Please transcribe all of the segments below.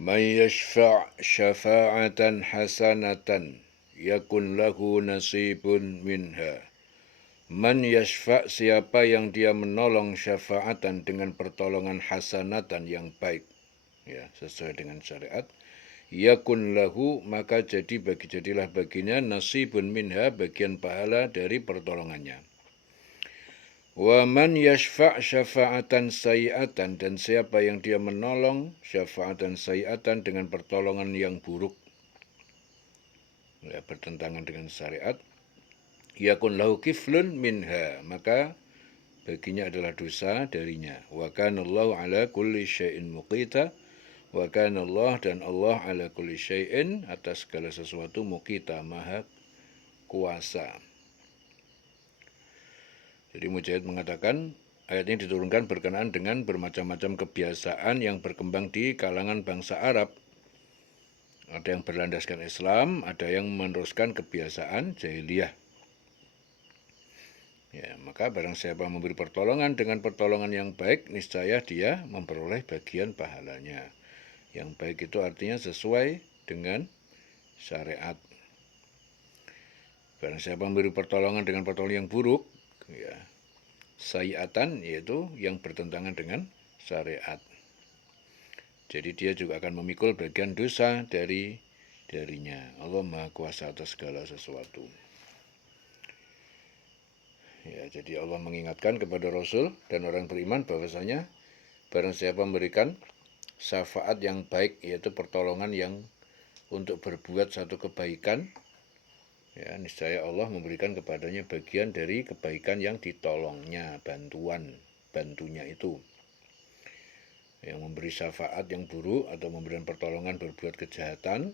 Man yashfa' syafa'atan hasanatan yakun lahu nasibun minha. Man yashfa' siapa yang dia menolong syafa'atan dengan pertolongan hasanatan yang baik, ya, sesuai dengan syariat, yakun lahu maka jadilah baginya nasibun minha, bagian pahala dari pertolongannya. Wa man yashfa' syafa'atan sayi'atan, dan siapa yang dia menolong syafa'atan sayi'atan dengan pertolongan yang buruk, ya, bertentangan dengan syariat, yakun lahu kiflun minha, maka baginya adalah dosa darinya. Wa kanallahu ala kulli syai'in muqita. Wa kanallah, dan Allah ala kulli syai'in, atas segala sesuatu, muqita, maha kuasa. Jadi Mujahid mengatakan ayat ini diturunkan berkenaan dengan bermacam-macam kebiasaan yang berkembang di kalangan bangsa Arab. Ada yang berlandaskan Islam, ada yang meneruskan kebiasaan jahiliyah. Ya, maka barang siapa memberi pertolongan dengan pertolongan yang baik, niscaya dia memperoleh bagian pahalanya. Yang baik itu artinya sesuai dengan syariat. Barang siapa memberi pertolongan dengan pertolongan yang buruk, ya, sayiatan, yaitu yang bertentangan dengan syariat. Jadi dia juga akan memikul bagian dosa darinya. Allah Maha Kuasa atas segala sesuatu. Ya, jadi Allah mengingatkan kepada Rasul dan orang beriman bahwasanya barang siapa memberikan syafaat yang baik, yaitu pertolongan yang untuk berbuat satu kebaikan, ya, niscaya Allah memberikan kepadanya bagian dari kebaikan yang ditolongnya, bantunya itu. Yang memberi syafaat yang buruk atau memberikan pertolongan berbuat kejahatan,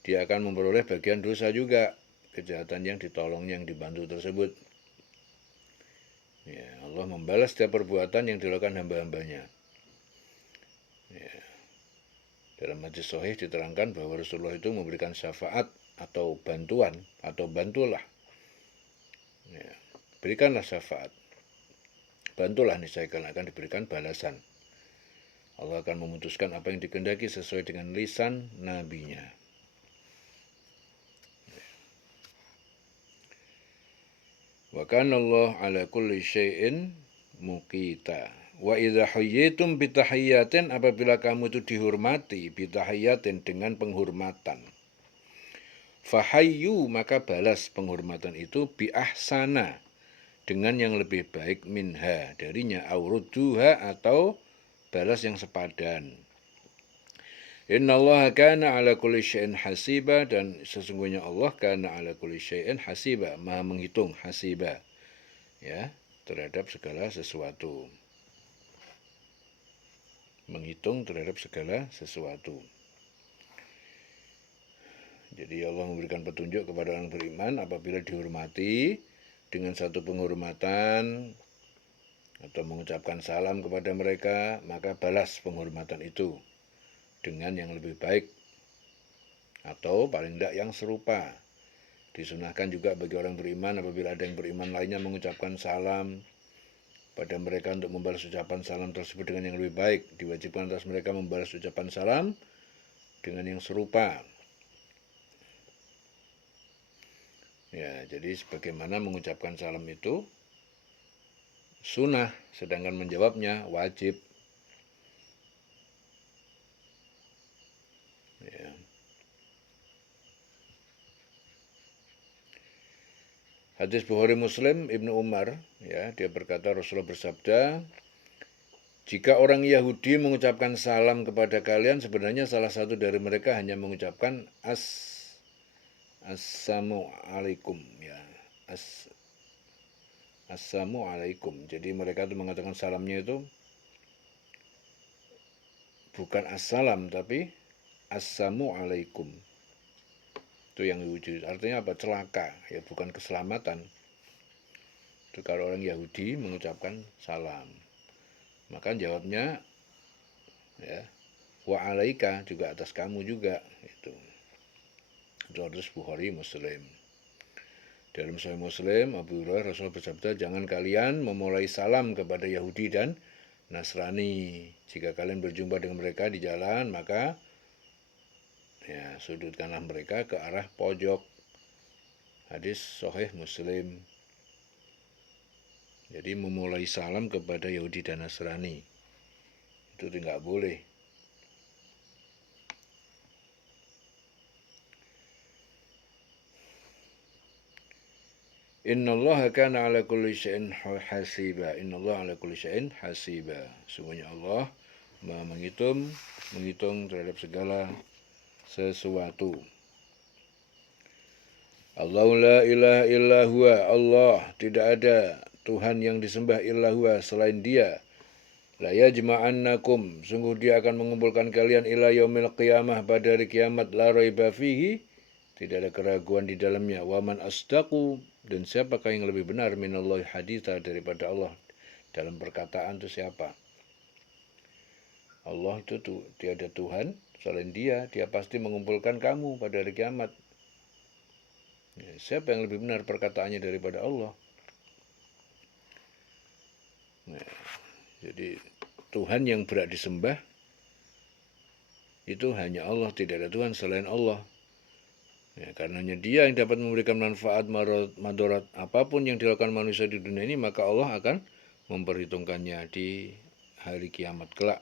dia akan memperoleh bagian dosa juga, kejahatan yang ditolongnya, yang dibantu tersebut. Ya, Allah membalas setiap perbuatan yang dilakukan hamba-hambanya. Ya. Dalam hadis sahih diterangkan bahwa Rasulullah itu memberikan syafaat atau bantuan, atau bantulah. Ya. Berikanlah syafaat. Bantulah, niscaya akan diberikan balasan. Allah akan memutuskan apa yang dikehendaki sesuai dengan lisan nabinya. Wa kana Allah ala kulli syai'in muqita. Wa idza hayyitum bitahiyyatin, apabila kamu itu dihormati bitahiyyatin dengan penghormatan. Fahayyu, maka balas penghormatan itu bi ahsana, dengan yang lebih baik, minha, darinya, aurudduha, atau balas yang sepadan. Innallaha kana ala kulli syai'in hasiba, dan sesungguhnya Allah kana ala kulli syai'in hasiba, maha menghitung, hasiba, ya, terhadap segala sesuatu. Menghitung terhadap segala sesuatu. Jadi Allah memberikan petunjuk kepada orang beriman apabila dihormati dengan satu penghormatan atau mengucapkan salam kepada mereka, maka balas penghormatan itu dengan yang lebih baik atau paling tidak yang serupa. Disunahkan juga bagi orang beriman apabila ada yang beriman lainnya mengucapkan salam pada mereka untuk membalas ucapan salam tersebut dengan yang lebih baik. Diwajibkan atas mereka membalas ucapan salam dengan yang serupa. Ya, jadi sebagaimana mengucapkan salam itu sunnah, sedangkan menjawabnya wajib. Ya. Hadis Bukhari Muslim, Ibnu Umar, ya, dia berkata Rasulullah bersabda, jika orang Yahudi mengucapkan salam kepada kalian, sebenarnya salah satu dari mereka hanya mengucapkan assalamualaikum, ya, assalamualaikum. Jadi mereka itu mengatakan salamnya itu bukan assalam tapi assalamualaikum. Itu yang wujud. Artinya apa? Celaka, ya, bukan keselamatan. Itu kalau orang Yahudi mengucapkan salam. Maka jawabnya, ya, wa alaika, juga atas kamu juga. Itu hadis Bukhari Muslim. Dalam Sahih Muslim, Abu Hurairah, Rasul bersabda, jangan kalian memulai salam kepada Yahudi dan Nasrani. Jika kalian berjumpa dengan mereka di jalan, maka Ya, sudutkanlah mereka ke arah pojok. Hadis Sahih Muslim. Jadi memulai salam kepada Yahudi dan Nasrani itu tidak boleh. Innallaha kana ala kulli syai'in hasiba. Innallaha ala kulli syai'in hasiba. Sungguhnya Allah menghitung terhadap segala sesuatu. Allahu la ilaha illa huwa. Allah, tidak ada Tuhan yang disembah illa huwa selain Dia. La yajma'annakum, sungguh Dia akan mengumpulkan kalian ila yaumil qiyamah, pada hari kiamat, la raiba fihi, tidak ada keraguan di dalamnya. Wa man asdaqu, dan siapakah yang lebih benar minallahi haditha, daripada Allah dalam perkataan itu siapa? Allah itu tiada Tuhan selain Dia. Dia pasti mengumpulkan kamu pada hari kiamat. Ya, siapa yang lebih benar perkataannya daripada Allah? Nah, jadi Tuhan yang berhak disembah itu hanya Allah, tidak ada Tuhan selain Allah. Ya, karenanya Dia yang dapat memberikan manfaat madarat apapun yang dilakukan manusia di dunia ini, maka Allah akan memperhitungkannya di hari kiamat kelak.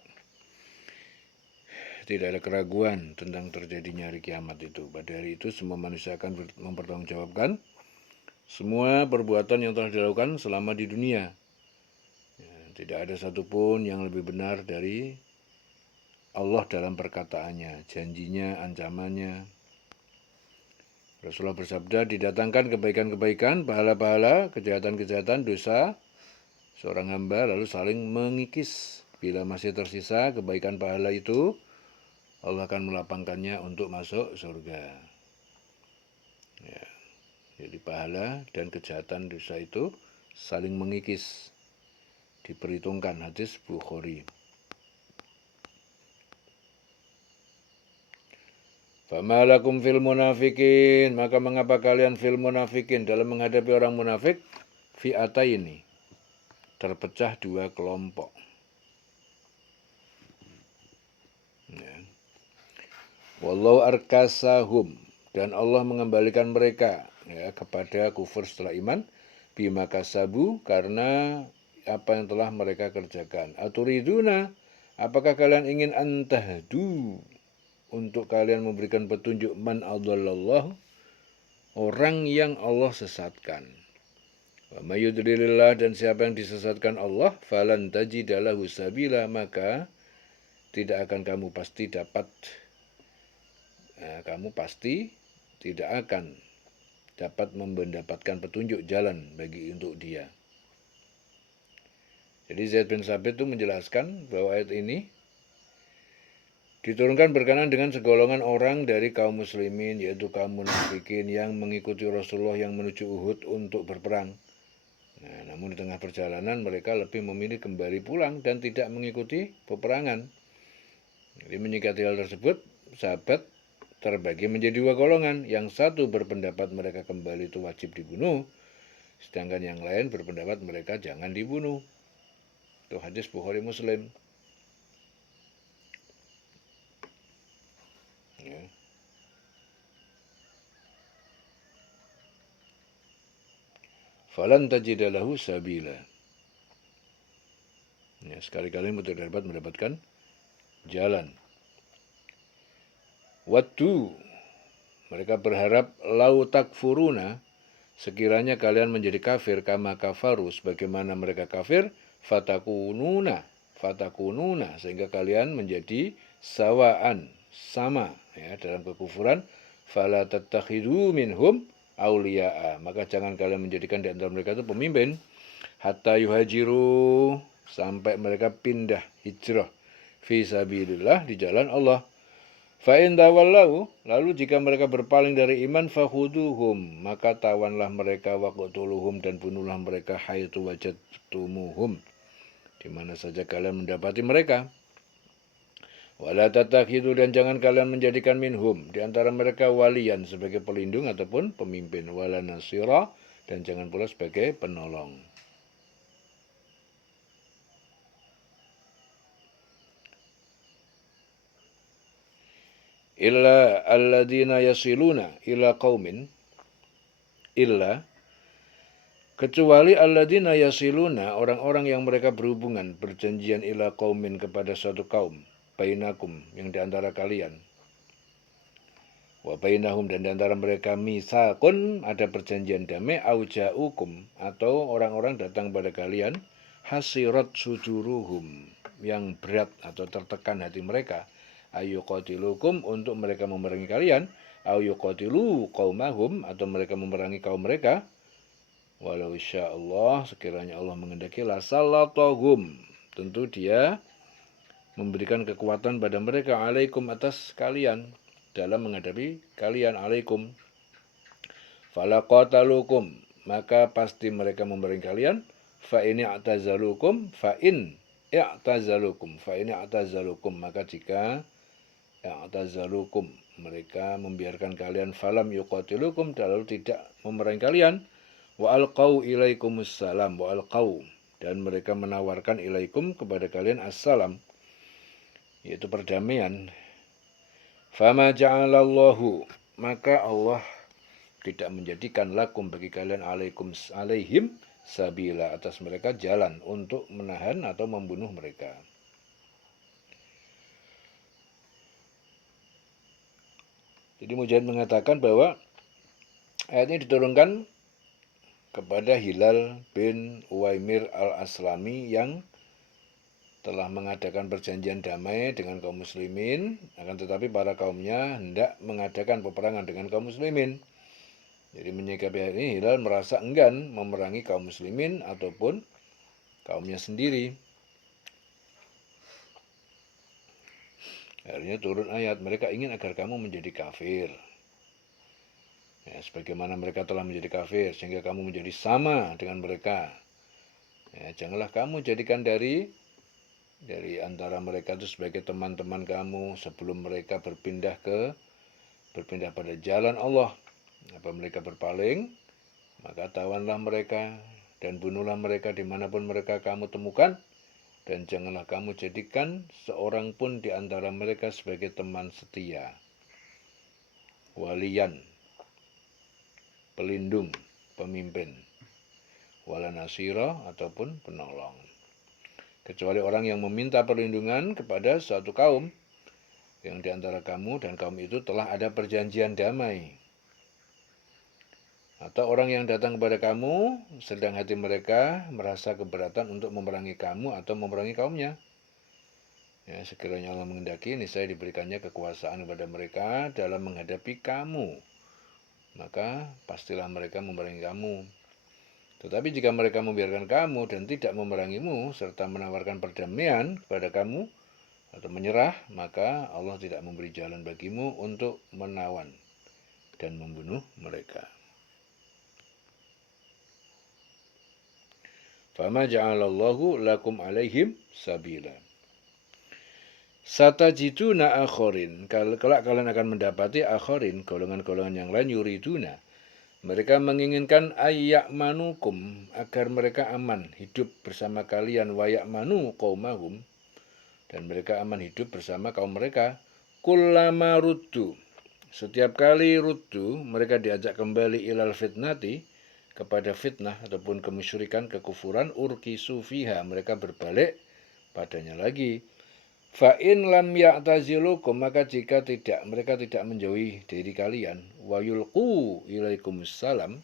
Tidak ada keraguan tentang terjadinya hari kiamat itu. Pada hari itu semua manusia akan mempertanggungjawabkan semua perbuatan yang telah dilakukan selama di dunia. Ya, tidak ada satupun yang lebih benar dari Allah dalam perkataannya, janjinya, ancamannya. Rasulullah bersabda, didatangkan kebaikan-kebaikan, pahala-pahala, kejahatan-kejahatan, dosa seorang hamba, lalu saling mengikis. Bila masih tersisa kebaikan pahala itu, Allah akan melapangkannya untuk masuk surga. Ya, jadi pahala dan kejahatan dosa itu saling mengikis, diperhitungkan. Hadis Bukhari. Fama lakum fil munafikin, maka mengapa kalian fil munafikin, dalam menghadapi orang munafik, fi'ataini, terpecah dua kelompok. Ya. Wallahu arkasahum, dan Allah mengembalikan mereka, ya, kepada kufur setelah iman, bima kasabu, karena apa yang telah mereka kerjakan. Aturiduna, apakah kalian ingin antahdu, untuk kalian memberikan petunjuk, man adallallah, orang yang Allah sesatkan. Wa may yudlilillah, dan siapa yang disesatkan Allah, falan tajidalahu sabila, maka tidak akan kamu pasti tidak akan dapat mendapatkan petunjuk jalan untuk dia. Jadi Zaid bin Sabit itu menjelaskan bahwa ayat ini diturunkan berkenaan dengan segolongan orang dari kaum muslimin, yaitu kaum munafikin yang mengikuti Rasulullah yang menuju Uhud untuk berperang. Nah, namun di tengah perjalanan mereka lebih memilih kembali pulang dan tidak mengikuti peperangan. Jadi menyikapi hal tersebut, sahabat terbagi menjadi dua golongan. Yang satu berpendapat mereka kembali itu wajib dibunuh, sedangkan yang lain berpendapat mereka jangan dibunuh. Itu hadis Bukhari Muslim. Ya. Falan tajidalahu sabila. Ya, sekali-kali dapat mendapatkan jalan. Waddu, mereka berharap, lau takfuruna, sekiranya kalian menjadi kafir, kama kafaru, sebagaimana mereka kafir, fatakununa, sehingga kalian menjadi sawaan, sama, ya, dalam kekufuran. Fala tattakhidu minhum auliya'a, maka jangan kalian menjadikan di antara mereka itu pemimpin, hatta yuhajiru, sampai mereka pindah hijrah, fi sabilillah, di jalan Allah. Fa'in tawallahu, lalu jika mereka berpaling dari iman, fakhuduhum, maka tawanlah mereka, waqtuluhum, dan bunuhlah mereka, haitsu wajadtumuhum, di mana saja kalian mendapati mereka. Wala tatakhidu, dan jangan kalian menjadikan minhum, di antara mereka, walian, sebagai pelindung ataupun pemimpin, wala nasira, dan jangan pula sebagai penolong. illa alladzina yasiluna ila qaumin, illa kecuali alladzina yasiluna, orang-orang yang mereka berhubungan, berjanjian ila qaumin kepada suatu kaum, bainakum yang diantara kalian, wa bainahum dan diantara mereka misakun, ada perjanjian damai, auja'ukum atau orang-orang datang pada kalian, hasirat sujuruhum yang berat atau tertekan hati mereka, ayyuqatilukum untuk mereka memerangi kalian, ayyuqatilu qaumahum atau mereka memerangi kaum mereka, walau insyaallah sekiranya Allah menghendaki, lasallatahum tentu dia memberikan kekuatan pada mereka, alaikum atas kalian, dalam menghadapi kalian, alaikum. Falaqatalukum maka pasti mereka memerangi kalian, fa in i'tazalukum maka jika i'tazalukum mereka membiarkan kalian, falam yuqatilukum lalu tidak memerangi kalian, wa alqau ilaikumussalam, wa alqau dan mereka menawarkan ilaikum kepada kalian assalam, yaitu perdamaian. Fama ja'alallahu maka Allah tidak menjadikan lakum bagi kalian alaihim sabila atas mereka jalan untuk menahan atau membunuh mereka. Jadi Mujahid mengatakan bahwa ayat ini diturunkan kepada Hilal bin Uwaimir al-Aslami yang telah mengadakan perjanjian damai dengan kaum muslimin, akan tetapi para kaumnya hendak mengadakan peperangan dengan kaum muslimin. Jadi menyikapi hal ini, Hilal merasa enggan memerangi kaum muslimin ataupun kaumnya sendiri. Akhirnya turun ayat, mereka ingin agar kamu menjadi kafir. Ya, sebagaimana mereka telah menjadi kafir, sehingga kamu menjadi sama dengan mereka. Ya, janganlah kamu jadikan dari antara mereka itu sebagai teman-teman kamu sebelum mereka berpindah pada jalan Allah. Apa mereka berpaling, maka tawanlah mereka dan bunuhlah mereka dimanapun mereka kamu temukan, dan janganlah kamu jadikan seorang pun di antara mereka sebagai teman setia, waliyan, pelindung, pemimpin, wala nasira ataupun penolong, kecuali orang yang meminta perlindungan kepada suatu kaum yang di antara kamu dan kaum itu telah ada perjanjian damai, atau orang yang datang kepada kamu sedang hati mereka merasa keberatan untuk memerangi kamu atau memerangi kaumnya. Ya, sekiranya Allah menghendaki, niscaya diberikannya kekuasaan kepada mereka dalam menghadapi kamu, maka pastilah mereka memerangi kamu. Tetapi jika mereka membiarkan kamu dan tidak memerangimu serta menawarkan perdamaian kepada kamu atau menyerah, maka Allah tidak memberi jalan bagimu untuk menawan dan membunuh mereka. Fama ja'alallahu lakum alaihim sabila. Satajiduna akhorin, kelak kalian akan mendapati akhorin, golongan-golongan yang lain, yuriduna, mereka menginginkan ayya'manukum, agar mereka aman hidup bersama kalian, waya'manu qaumahum, dan mereka aman hidup bersama kaum mereka. Kullama ruddu, setiap kali ruddu mereka diajak kembali ilal fitnati, kepada fitnah ataupun kemusyrikan, kekufuran, urkisu fiha, mereka berbalik padanya lagi. Fa in lam ya'tazilukum, maka jika mereka tidak menjauhi dari kalian, wa yulqu ilaikumussalam,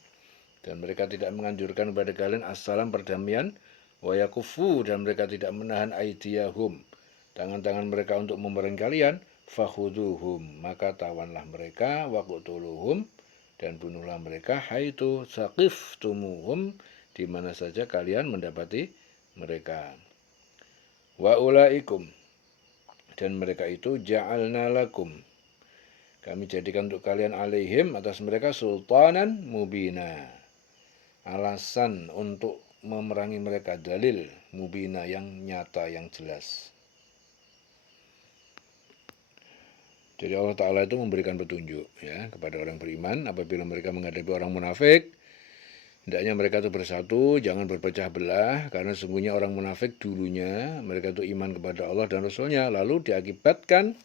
dan mereka tidak menganjurkan kepada kalian assalam, perdamaian, wa yakufu, dan mereka tidak menahan aidiyahum, tangan-tangan mereka untuk memerangi kalian, fakhuduhum, maka tawanlah mereka, waqtuluhum, dan bunuhlah mereka, haitu saqiftumuhum, di mana saja kalian mendapati mereka. Wa ulaikum, dan mereka itu ja'alna lakum, kami jadikan untuk kalian, alaihim, atas mereka, sultanan mubina, alasan untuk memerangi mereka, dalil mubina, yang nyata, yang jelas. Jadi Allah Ta'ala itu memberikan petunjuk ya kepada orang beriman apabila mereka menghadapi orang munafik. Hendaknya mereka itu bersatu, jangan berpecah belah, karena sesungguhnya orang munafik dulunya mereka itu iman kepada Allah dan Rasulnya, lalu diakibatkan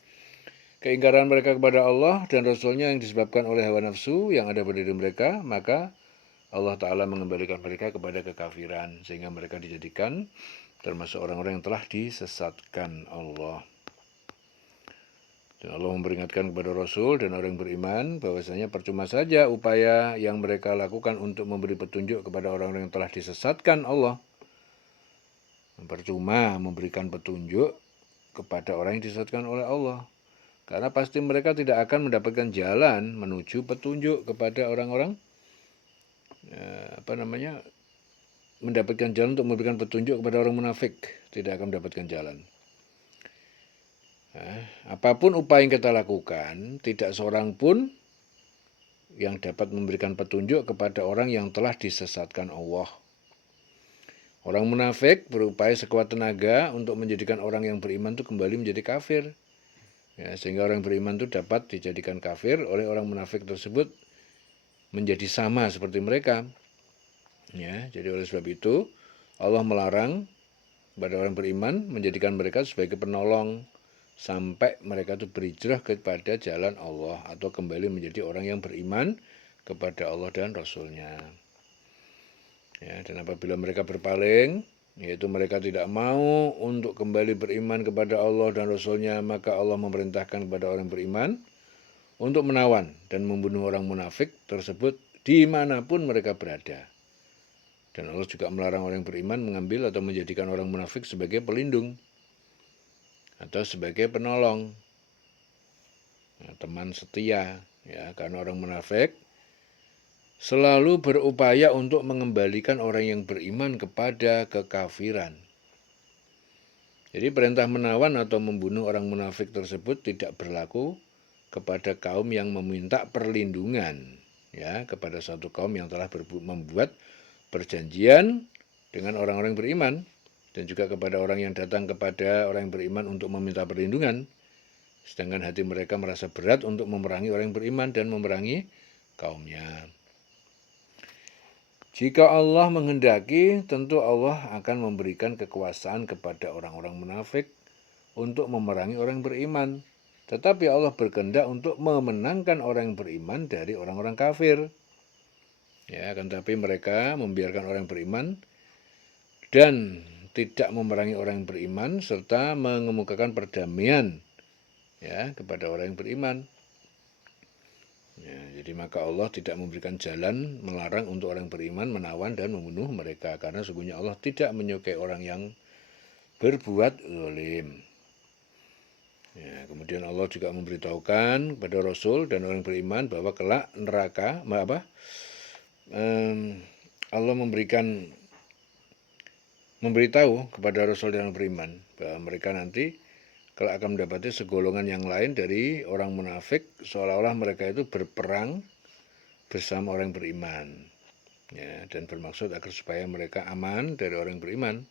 keingkaran mereka kepada Allah dan Rasul-Nya yang disebabkan oleh hawa nafsu yang ada pada diri mereka, maka Allah Ta'ala mengembalikan mereka kepada kekafiran, sehingga mereka dijadikan termasuk orang-orang yang telah disesatkan Allah. Dan Allah memperingatkan kepada Rasul dan orang beriman bahwasanya percuma saja upaya yang mereka lakukan untuk memberi petunjuk kepada orang-orang yang telah disesatkan Allah. Percuma memberikan petunjuk kepada orang yang disesatkan oleh Allah. Karena pasti mereka tidak akan mendapatkan jalan menuju petunjuk kepada orang-orang mendapatkan jalan untuk memberikan petunjuk kepada orang munafik, tidak akan mendapatkan jalan. Apapun upaya yang kita lakukan, tidak seorang pun yang dapat memberikan petunjuk kepada orang yang telah disesatkan Allah. Orang munafik berupaya sekuat tenaga untuk menjadikan orang yang beriman itu kembali menjadi kafir. Sehingga orang beriman itu dapat dijadikan kafir oleh orang munafik tersebut menjadi sama seperti mereka. Jadi oleh sebab itu Allah melarang kepada orang beriman menjadikan mereka sebagai penolong sampai mereka itu berhijrah kepada jalan Allah atau kembali menjadi orang yang beriman kepada Allah dan Rasul-Nya. Dan apabila mereka berpaling, yaitu mereka tidak mau untuk kembali beriman kepada Allah dan Rasul-Nya, maka Allah memerintahkan kepada orang beriman untuk menawan dan membunuh orang munafik tersebut dimanapun mereka berada. Dan Allah juga melarang orang beriman mengambil atau menjadikan orang munafik sebagai pelindung atau sebagai penolong, teman setia, karena orang munafik selalu berupaya untuk mengembalikan orang yang beriman kepada kekafiran. Jadi perintah menawan atau membunuh orang munafik tersebut tidak berlaku kepada kaum yang meminta perlindungan, kepada suatu kaum yang telah membuat perjanjian dengan orang-orang beriman, dan juga kepada orang yang datang kepada orang yang beriman untuk meminta perlindungan, sedangkan hati mereka merasa berat untuk memerangi orang yang beriman dan memerangi kaumnya. Jika Allah menghendaki, tentu Allah akan memberikan kekuasaan kepada orang-orang munafik untuk memerangi orang yang beriman. Tetapi Allah berkehendak untuk memenangkan orang yang beriman dari orang-orang kafir. Akan tetapi mereka membiarkan orang yang beriman dan tidak memerangi orang yang beriman serta mengemukakan perdamaian kepada orang yang beriman. Jadi maka Allah tidak memberikan jalan melarang untuk orang beriman menawan dan membunuh mereka, karena sesungguhnya Allah tidak menyukai orang yang berbuat zalim. Kemudian Allah juga memberitahukan kepada Rasul dan orang beriman bahwa kelak neraka, Allah memberitahu kepada Rasul dan orang beriman bahwa mereka nanti kalau akan mendapati segolongan yang lain dari orang munafik, seolah-olah mereka itu berperang bersama orang beriman, dan bermaksud agar supaya mereka aman dari orang beriman.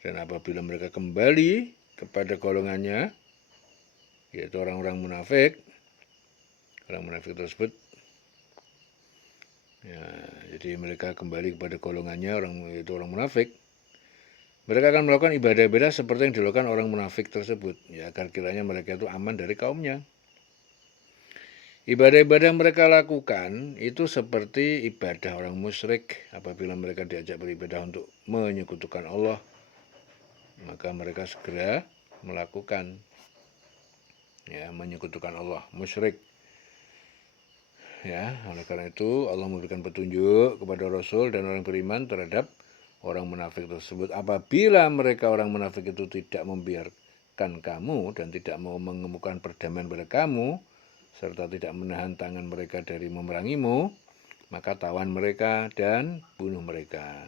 Dan apabila mereka kembali kepada golongannya, yaitu orang-orang munafik, orang munafik tersebut, jadi mereka kembali kepada golongannya, yaitu orang munafik. Mereka akan melakukan ibadah-ibadah seperti yang dilakukan orang munafik tersebut, agar kiranya mereka itu aman dari kaumnya. Ibadah-ibadah yang mereka lakukan itu seperti ibadah orang musyrik. Apabila mereka diajak beribadah untuk menyekutukan Allah, maka mereka segera melakukan menyekutukan Allah, musyrik. Oleh karena itu Allah memberikan petunjuk kepada Rasul dan orang beriman terhadap orang munafik tersebut. Apabila mereka orang munafik itu tidak membiarkan kamu dan tidak mau mengemukakan perdamaian pada kamu, serta tidak menahan tangan mereka dari memerangimu, maka tawan mereka dan bunuh mereka.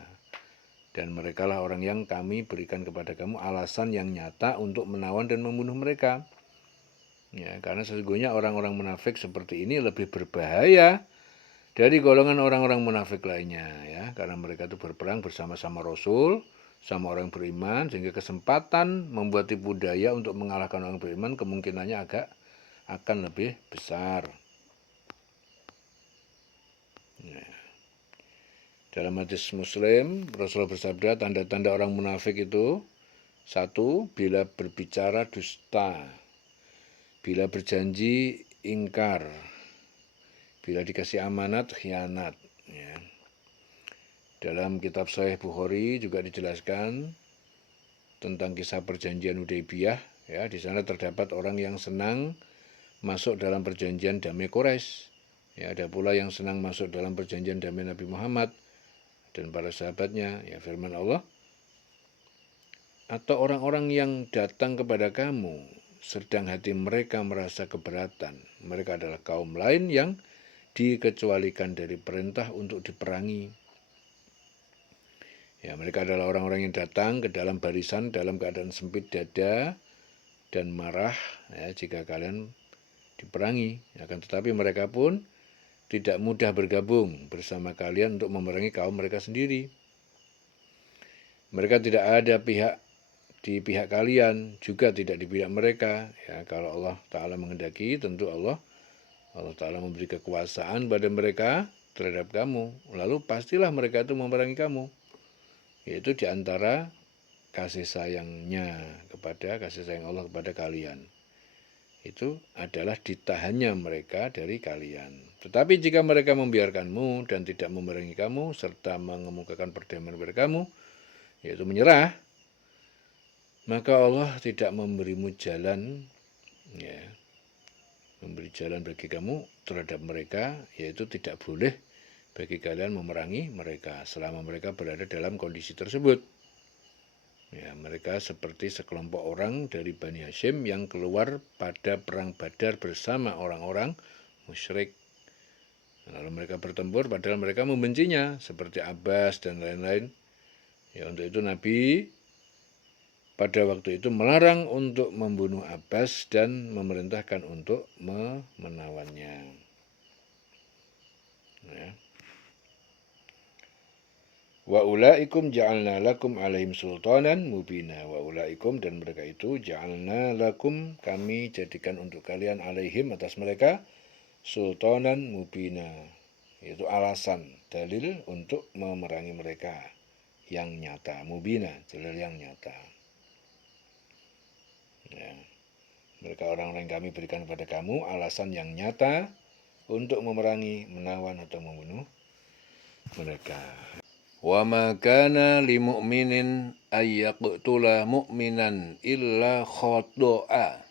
Dan merekalah orang yang kami berikan kepada kamu alasan yang nyata untuk menawan dan membunuh mereka. Karena sesungguhnya orang-orang munafik seperti ini lebih berbahaya dari golongan orang-orang munafik lainnya, karena mereka itu berperang bersama-sama Rasul, sama orang beriman, sehingga kesempatan membuat tipu daya untuk mengalahkan orang beriman kemungkinannya akan lebih besar. Dalam hadis Muslim, Rasul bersabda, tanda-tanda orang munafik itu, 1, bila berbicara dusta. Bila berjanji ingkar, bila dikasih amanat khianat. Ya. Dalam kitab Sahih Bukhari juga dijelaskan tentang kisah perjanjian Hudaybiyah. Ya, di sana terdapat orang yang senang masuk dalam perjanjian damai Quraisy. Ya, ada pula yang senang masuk dalam perjanjian damai Nabi Muhammad dan para sahabatnya. Ya, firman Allah, atau orang-orang yang datang kepada kamu sedang hati mereka merasa keberatan. Mereka adalah kaum lain yang dikecualikan dari perintah untuk diperangi. Ya, mereka adalah orang-orang yang datang ke dalam barisan dalam keadaan sempit dada dan marah ya, jika kalian diperangi. Akan tetapi mereka pun tidak mudah bergabung bersama kalian untuk memerangi kaum mereka sendiri. Mereka tidak ada di pihak kalian, juga tidak di pihak mereka. Ya, kalau Allah Ta'ala menghendaki, tentu Allah Ta'ala memberi kekuasaan pada mereka terhadap kamu. Lalu pastilah mereka itu memerangi kamu. Yaitu di antara kasih sayangnya kasih sayang Allah kepada kalian. Itu adalah ditahannya mereka dari kalian. Tetapi jika mereka membiarkanmu dan tidak memerangi kamu, serta mengemukakan perdamaian kepada kamu, yaitu menyerah, maka Allah tidak memberimu jalan, ya, memberi jalan bagi kamu terhadap mereka, yaitu tidak boleh bagi kalian memerangi mereka selama mereka berada dalam kondisi tersebut. Ya, mereka seperti sekelompok orang dari Bani Hashim yang keluar pada perang Badar bersama orang-orang musyrik. Lalu mereka bertempur padahal mereka membencinya, seperti Abbas dan lain-lain. Ya, untuk itu Nabi pada waktu itu melarang untuk membunuh Abbas dan memerintahkan untuk menawannya. Ya. Wa ulaikum ja'alna lakum alaihim sultanan mubina. Wa ulaikum, dan mereka itu ja'alna lakum, kami jadikan untuk kalian alaihim, atas mereka, sultanan mubina, yaitu alasan, dalil untuk memerangi mereka yang nyata. Mubina, dalil yang nyata. Ya. Mereka orang-orang yang kami berikan kepada kamu alasan yang nyata untuk memerangi, menawan atau membunuh mereka. Wa ma kana li mu'minin ay yaqtula mu'minan illa khata'a.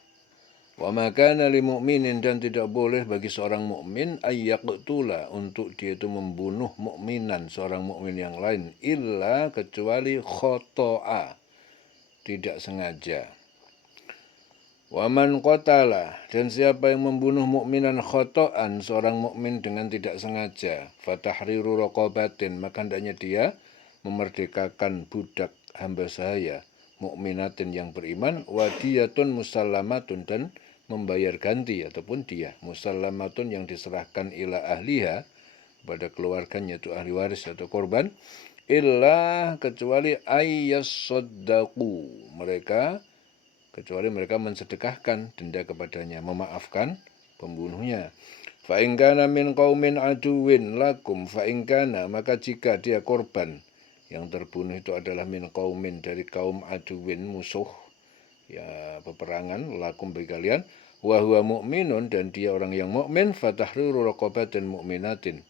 Wa ma kana li mu'minin, dan tidak boleh bagi seorang mukmin ay yaqtula, untuk dia itu membunuh mukminan, seorang mukmin yang lain, illa, kecuali khata'a, tidak sengaja. Wa man qatala, dan siapa yang membunuh mukminan khata'an, seorang mukmin dengan tidak sengaja, fatahriru raqabatin, maka hendaknya dia memerdekakan budak hamba sahaya mukminatin yang beriman, wa diyatun musallamatun, dan membayar ganti ataupun dia musallamatun yang diserahkan ila ahliha, pada keluarganya, itu ahli waris atau korban, illa, kecuali ayyasaddaqu, kecuali mereka mensedekahkan denda kepadanya, memaafkan pembunuhnya. Fa in kana min qaumin aduwin lakum, fa in kana, maka jika dia korban yang terbunuh itu adalah min qaumin, dari kaum aduwin, musuh, ya, peperangan, lakum bagi kalian, wa huwa mu'minun, dan dia orang yang mukmin, fatahriru raqabatin mu'minatin,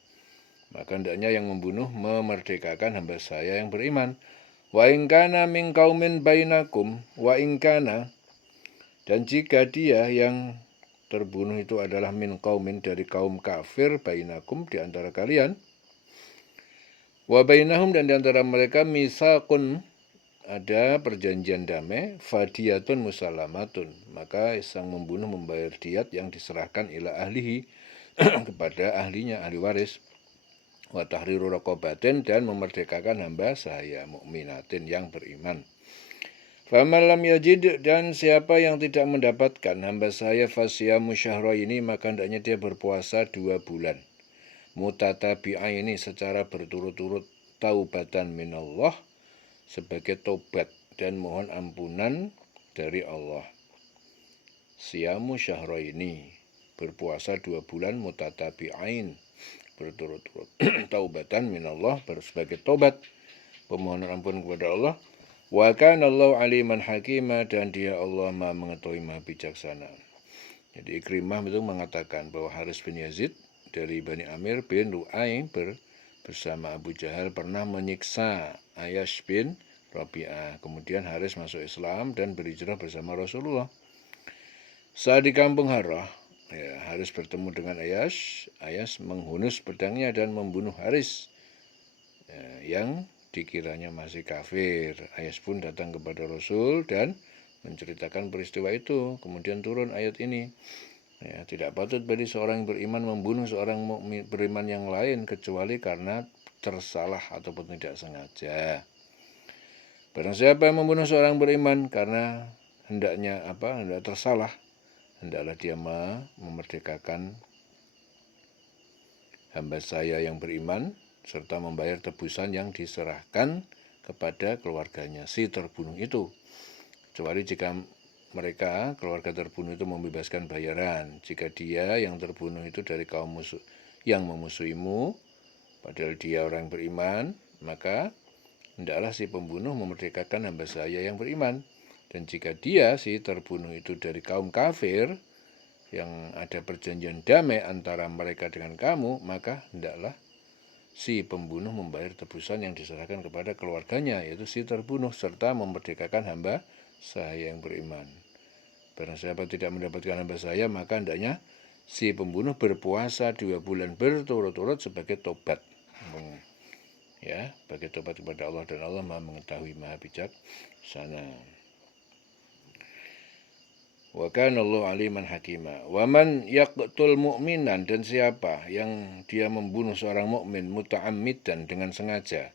maka hendaknya yang membunuh memerdekakan hamba saya yang beriman. Wa in kana min qaumin bainakum, wa in kana, dan jika dia yang terbunuh itu adalah min qaumin, dari kaum kafir, bainakum, di antara kalian, wa bainahum, dan di antara mereka misaqun, ada perjanjian damai, fadiyatun musallamatun, maka sang membunuh membayar diat yang diserahkan ila ahlihi, kepada ahlinya, ahli waris, wa tahriru raqabatin, dan memerdekakan hamba sahaya mukminatin yang beriman. Faman lam yajid, dan siapa yang tidak mendapatkan hamba sahaya fasyamu syahraini, maka hendaknya dia berpuasa 2 bulan mutatabi'aini, secara berturut-turut, taubatan minallah, sebagai tobat dan mohon ampunan dari Allah. Siyamu syahraini, berpuasa 2 bulan mutatabi'ain, berturut-turut, taubatan minallah, sebagai tobat, pemohonan ampun kepada Allah. Wa kana Allahu aliman hakima, dan dia Allah Maha mengetahui, Maha bijaksana. Jadi Ikrimah itu mengatakan bahwa Haris bin Yazid dari Bani Amir bin Lu'ay bersama Abu Jahal pernah menyiksa Ayash bin Rabi'ah. Kemudian Haris masuk Islam dan berhijrah bersama Rasulullah. Saat di kampung Harrah, Haris bertemu dengan Ayash. Ayash menghunus pedangnya dan membunuh Haris yang dikiranya masih kafir. Ayash pun datang kepada Rasul dan menceritakan peristiwa itu. Kemudian turun ayat ini. Tidak patut bagi seorang yang beriman membunuh seorang beriman yang lain kecuali karena tersalah ataupun tidak sengaja. Barang siapa yang membunuh seorang beriman karena hendak tersalah, hendaklah dia memerdekakan hamba saya yang beriman serta membayar tebusan yang diserahkan kepada keluarganya si terbunuh itu. Kecuali jika mereka, keluarga terbunuh itu membebaskan bayaran. Jika dia yang terbunuh itu dari kaum musuh yang memusuhimu, padahal dia orang beriman, maka hendaklah si pembunuh memerdekakan hamba saya yang beriman. Dan jika dia si terbunuh itu dari kaum kafir, yang ada perjanjian damai antara mereka dengan kamu, maka hendaklah si pembunuh membayar tebusan yang diserahkan kepada keluarganya, yaitu si terbunuh, serta memerdekakan hamba saya yang beriman. Barang siapa tidak mendapatkan hamba saya, maka hendaknya si pembunuh berpuasa 2 bulan berturut-turut sebagai tobat. Sebagai tobat kepada Allah, dan Allah Maha mengetahui, Maha bijaksana. Wa kana Allahu aliman hakima. Wa man yaqtul mu'minan, dan siapa yang dia membunuh seorang mukmin muta'ammidan dengan sengaja,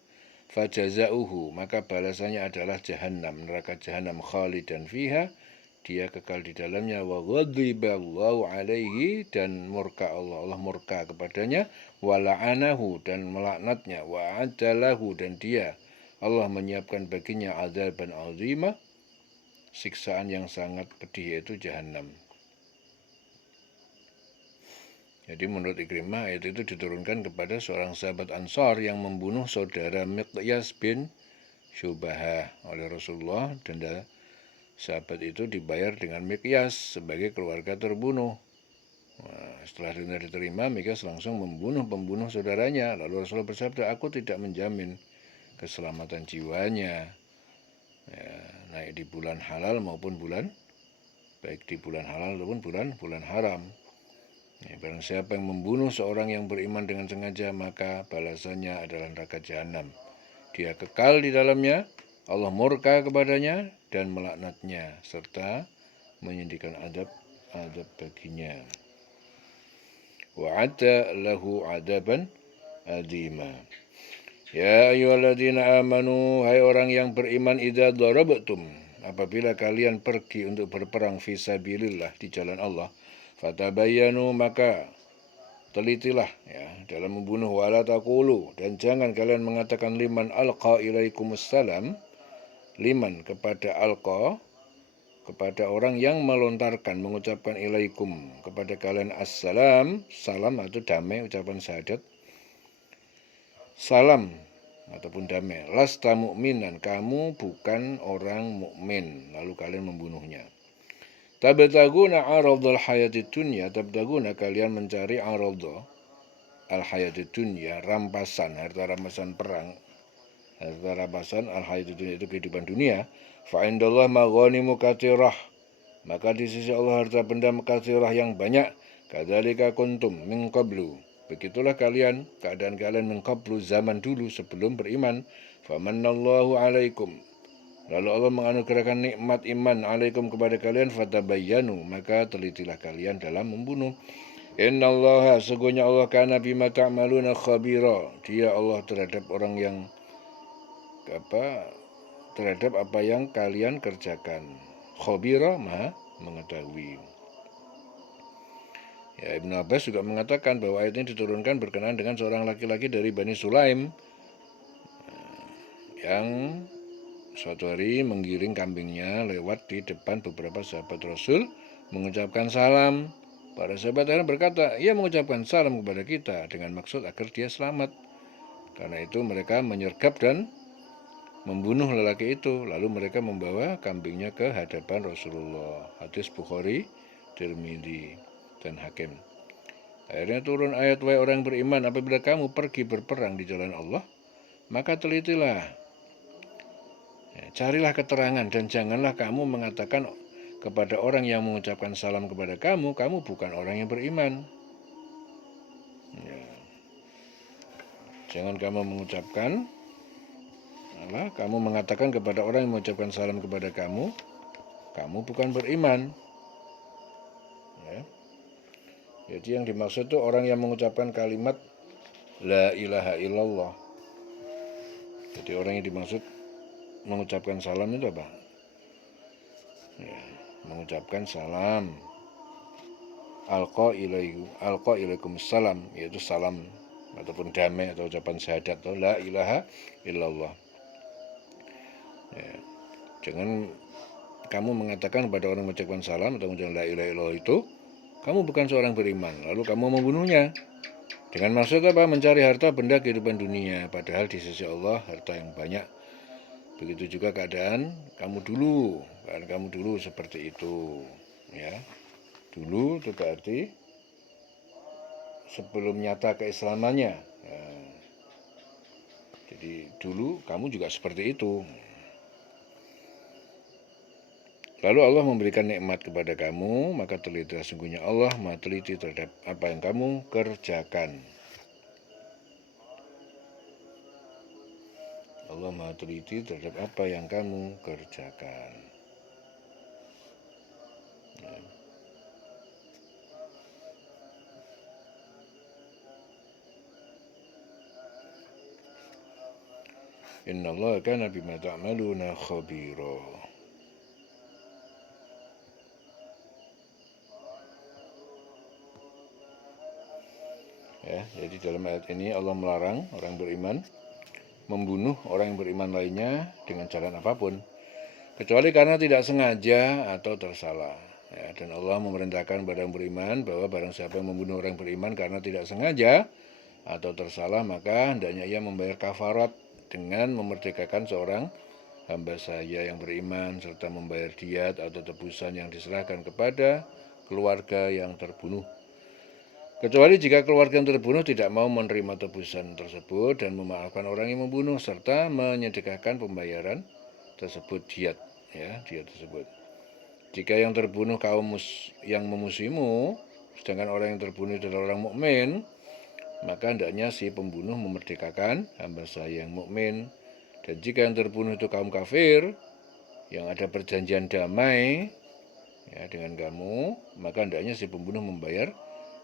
fajazauhu, maka balasannya adalah jahannam, neraka jahannam, khalidan fiha, dia kekal di dalamnya, wa ghadiballahu alaihi, dan murka Allah murka kepadanya, wa la'anahu, dan melaknatnya, wa adalahu, dan dia Allah menyiapkan baginya adzaban azima, siksaan yang sangat pedih, yaitu jahannam. Jadi menurut Ikrimah, ayat itu diturunkan kepada seorang sahabat Ansar yang membunuh saudara Miqyas bin Syubahah oleh Rasulullah, dan sahabat itu dibayar dengan Miqyas sebagai keluarga terbunuh. Setelah denda diterima, Miqyas langsung membunuh pembunuh saudaranya. Lalu Rasulullah bersabda, aku tidak menjamin keselamatan jiwanya, naik di bulan halal maupun baik di bulan halal maupun bulan haram. Barang siapa yang membunuh seorang yang beriman dengan sengaja, maka balasannya adalah neraka jahanam. Dia kekal di dalamnya, Allah murka kepadanya dan melaknatnya, serta menyediakan adab baginya. Wa'adda lahu adaban azima. Ya ayyuhalladzina amanu, hai orang yang beriman, idza darabtum, apabila kalian pergi untuk berperang fisabilillah, di jalan Allah, fatabayyanu, maka telitilah dalam membunuh, wala taqulu, dan jangan kalian mengatakan liman alqa ilaikumussalam, liman kepada alqa, kepada orang yang melontarkan, mengucapkan ilaikum kepada kalian assalam, salam atau damai, ucapan syahadat, salam ataupun damai, lasta mu'minan, kamu bukan orang mukmin, lalu kalian membunuhnya. Tabtaguna aradul hayatid dunya, tabtaguna, kalian mencari aradul al-hayatid dunya, rampasan, harta rampasan perang, harta rampasan al-hayatid dunya, itu kehidupan dunia. Fa indallah maghanimu katsirah, maka di sisi Allah harta benda katsirah yang banyak. Kadzalika kuntum min qablu, begitulah kalian, keadaan kalian min qablu, zaman dulu sebelum beriman. Famannallahu alaikum, lalu Allah menganugerahkan nikmat iman alaikum kepada kalian, fatabayyanu, maka telitilah kalian dalam membunuh. Innallaha, sesungguhnya Allah, kana bima ta'maluna khabira, dia Allah terhadap orang yang terhadap apa yang kalian kerjakan. Khabira, maha mengetahui. Ibnu Abbas juga mengatakan bahwa ayat ini diturunkan berkenaan dengan seorang laki-laki dari Bani Sulaim yang suatu hari menggiring kambingnya lewat di depan beberapa sahabat Rasul, mengucapkan salam. Para sahabat berkata, ia mengucapkan salam kepada kita dengan maksud agar dia selamat. Karena itu mereka menyergap dan membunuh lelaki itu. Lalu mereka membawa kambingnya ke hadapan Rasulullah. Hadis Bukhari Tirmidzi dan Hakim. Akhirnya turun ayat, wahai orang beriman, apabila kamu pergi berperang di jalan Allah, maka telitilah, carilah keterangan, dan janganlah kamu mengatakan kepada orang yang mengucapkan salam kepada kamu, kamu bukan orang yang beriman. Jangan kamu mengucapkan, kamu mengatakan kepada orang yang mengucapkan salam kepada kamu, kamu bukan beriman. Ya. Jadi yang dimaksud itu orang yang mengucapkan kalimat La ilaha illallah. Jadi orang yang dimaksud mengucapkan salam itu apa? Ya, mengucapkan salam. Alqa ilaikum salam, yaitu salam ataupun damai atau ucapan syahadat atau La ilaha illallah. Ya. Jangan kamu mengatakan kepada orang mengucapkan salam atau mengucapkan La ilaha illallah itu, kamu bukan seorang beriman, lalu kamu membunuhnya. Dengan maksud apa? Mencari harta benda kehidupan dunia, padahal di sisi Allah harta yang banyak. Begitu juga keadaan kamu dulu seperti itu, ya. Dulu itu berarti sebelum nyata keislamannya. Ya. Jadi dulu kamu juga seperti itu. Lalu Allah memberikan nikmat kepada kamu, maka telitilah, sungguhnya Allah Maha teliti terhadap apa yang kamu kerjakan. Allah Maha teliti terhadap apa yang kamu kerjakan. Innallaha kana bima ta'maluna khabira. Ya, jadi dalam ayat ini Allah melarang orang beriman membunuh orang yang beriman lainnya dengan jalan apapun, kecuali karena tidak sengaja atau tersalah. Ya, dan Allah memerintahkan kepada orang beriman bahwa barang siapa yang membunuh orang beriman karena tidak sengaja atau tersalah, maka hendaknya ia membayar kafarat dengan memerdekakan seorang hamba sahaya yang beriman, serta membayar diat atau tebusan yang diserahkan kepada keluarga yang terbunuh. Kecuali jika keluarga yang terbunuh tidak mau menerima tebusan tersebut dan memaafkan orang yang membunuh, serta menyedekahkan pembayaran tersebut, diat tersebut. Jika yang terbunuh kaum yang memusuhimu, sedangkan orang yang terbunuh adalah orang mukmin, maka hendaknya si pembunuh memerdekakan hamba sahaya yang mukmin. Dan jika yang terbunuh itu kaum kafir yang ada perjanjian damai dengan kamu, maka hendaknya si pembunuh membayar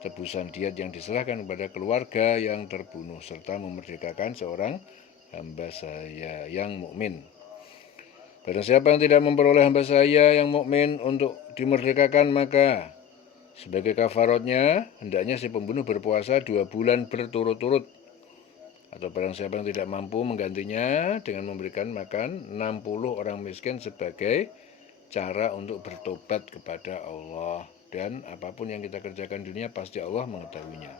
tebusan diat yang diserahkan kepada keluarga yang terbunuh, serta memerdekakan seorang hamba sahaya yang mukmin. Barang siapa yang tidak memperoleh hamba sahaya yang mukmin untuk dimerdekakan, maka sebagai kafaratnya hendaknya si pembunuh berpuasa 2 bulan berturut-turut. Atau barang siapa yang tidak mampu menggantinya dengan memberikan makan 60 orang miskin sebagai cara untuk bertobat kepada Allah. Dan apapun yang kita kerjakan di dunia pasti Allah mengetahuinya.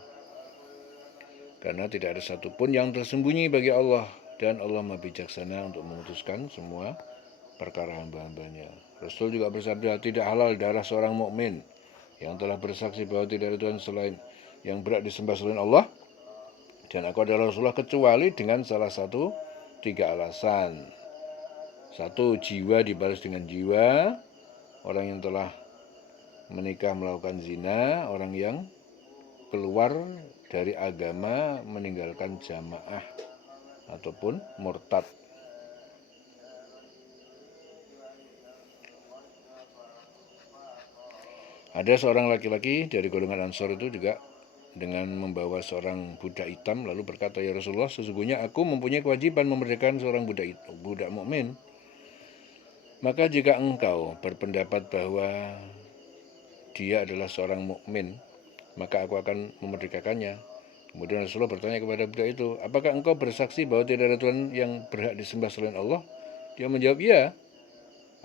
Karena tidak ada satupun yang tersembunyi bagi Allah, dan Allah Maha bijaksana untuk memutuskan semua perkara hamba-hambanya. Rasul juga bersabda, tidak halal darah seorang mukmin yang telah bersaksi bahwa tidak ada Tuhan selain yang berhak disembah selain Allah, dan aku adalah Rasulullah, kecuali dengan salah satu 3 alasan. 1, jiwa dibalas dengan jiwa, orang yang telah menikah melakukan zina, orang yang keluar dari agama meninggalkan jamaah ataupun murtad. Ada seorang laki-laki dari golongan Ansor itu juga dengan membawa seorang budak hitam, lalu berkata, ya Rasulullah, sesungguhnya aku mempunyai kewajiban memerdekakan seorang budak mukmin. Maka jika engkau berpendapat bahwa dia adalah seorang mukmin, maka aku akan memerdekakannya. Kemudian Rasulullah bertanya kepada budak itu, apakah engkau bersaksi bahwa tidak ada Tuhan yang berhak disembah selain Allah? Dia menjawab, ya.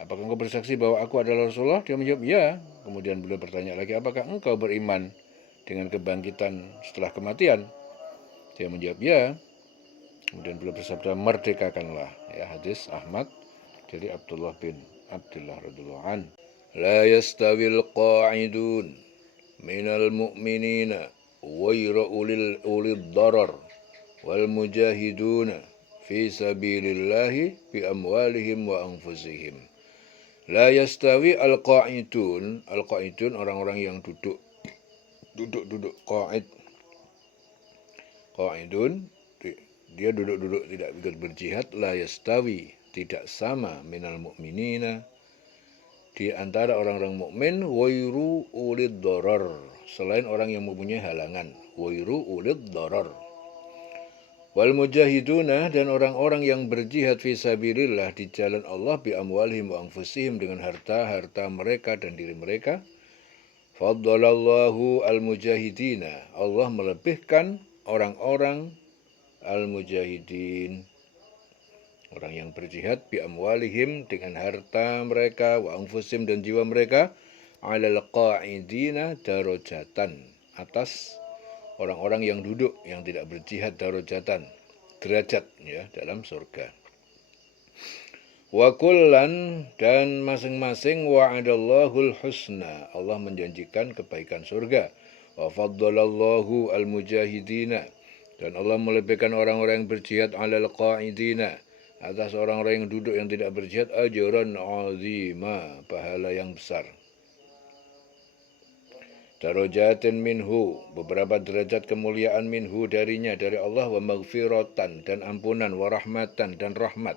Apakah engkau bersaksi bahwa aku adalah Rasulullah? Dia menjawab, ya. Kemudian beliau bertanya lagi, apakah engkau beriman dengan kebangkitan setelah kematian? Dia menjawab, ya. Kemudian beliau bersabda, merdekakanlah. Ya, hadis Ahmad dari Abdullah bin Abdullah radhiyallahu anhu. La yastawil qa'idun minal mu'minina ghairu ulil darar wal mujahiduna fi sabilillahi bi amwalihim wa anfusihim. La yastawi al-qa'idun orang-orang yang duduk qa'idun dia duduk tidak ikut berjihad. La yastawi tidak sama minal mu'minina di antara orang-orang mukmin wairu ulid darar selain orang yang mempunyai halangan, wairu ulid darar. Wal mujahiduna dan orang-orang yang berjihad fi sabilillah di jalan Allah bi amwalihim wa anfusihim dengan harta mereka dan diri mereka. Faddalallahu al-mujahidina, Allah melebihkan orang-orang al-mujahidin, orang yang berjihad bi amwalihim dengan harta mereka wa anfusim dan jiwa mereka, alal qa'idina darajatan, atas orang-orang yang duduk yang tidak berjihad, darajatan derajat ya dalam surga. Wa kullan dan masing-masing wa'adallahul husna, Allah menjanjikan kebaikan surga. Wa faddalallahu al-mujahidina dan Allah melebihkan orang-orang yang berjihad alal qa'idina atas orang-orang yang duduk yang tidak berjihad, ajran azima, pahala yang besar. Darajatin minhu, beberapa derajat kemuliaan minhu darinya, dari Allah, wa maghfiratan dan ampunan, wa rahmatan dan rahmat.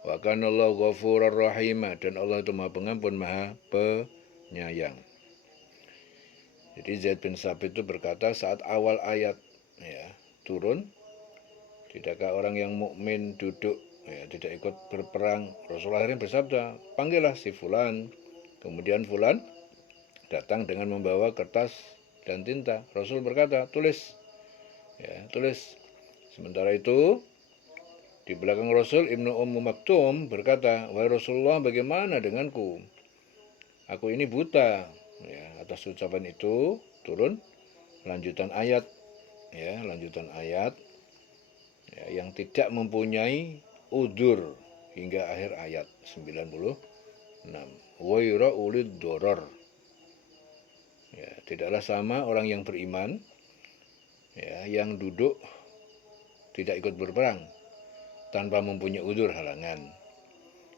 Wa kanallahu ghafurar rahima dan Allah itu Maha Pengampun, Maha Penyayang. Jadi Zaid bin Sabit itu berkata saat awal ayat ya turun, tidakkah orang yang mukmin duduk ya, tidak ikut berperang, Rasulullah akhirnya bersabda, panggillah si fulan. Kemudian fulan datang dengan membawa kertas dan tinta. Rasul berkata, tulis. Ya, tulis. Sementara itu, di belakang Rasul, Ibnu Maktum berkata, wahai Rasulullah, bagaimana denganku? Aku ini buta. Ya, atas ucapan itu turun lanjutan ayat. Ya, lanjutan ayat ya, yang tidak mempunyai udur hingga akhir ayat 96. Waira ulid doror. Ya, tidaklah sama orang yang beriman ya, yang duduk tidak ikut berperang tanpa mempunyai udur halangan,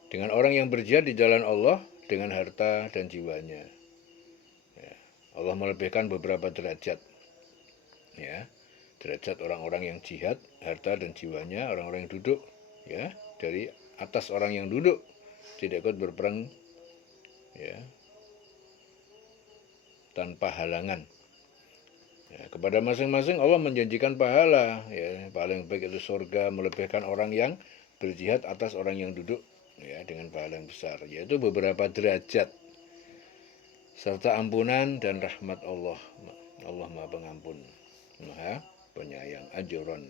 dengan orang yang berjihad di jalan Allah dengan harta dan jiwanya. Ya, Allah melebihkan beberapa derajat. Ya, derajat orang-orang yang jihad, harta dan jiwanya, orang-orang yang duduk ya, dari atas orang yang duduk tidak ikut berperang ya, tanpa halangan. Ya, kepada masing-masing Allah menjanjikan pahala ya, paling baik itu surga, melebihkan orang yang berjihad atas orang yang duduk ya dengan pahala yang besar, yaitu beberapa derajat serta ampunan dan rahmat Allah. Allah Maha Pengampun, Maha Penyayang, ajron.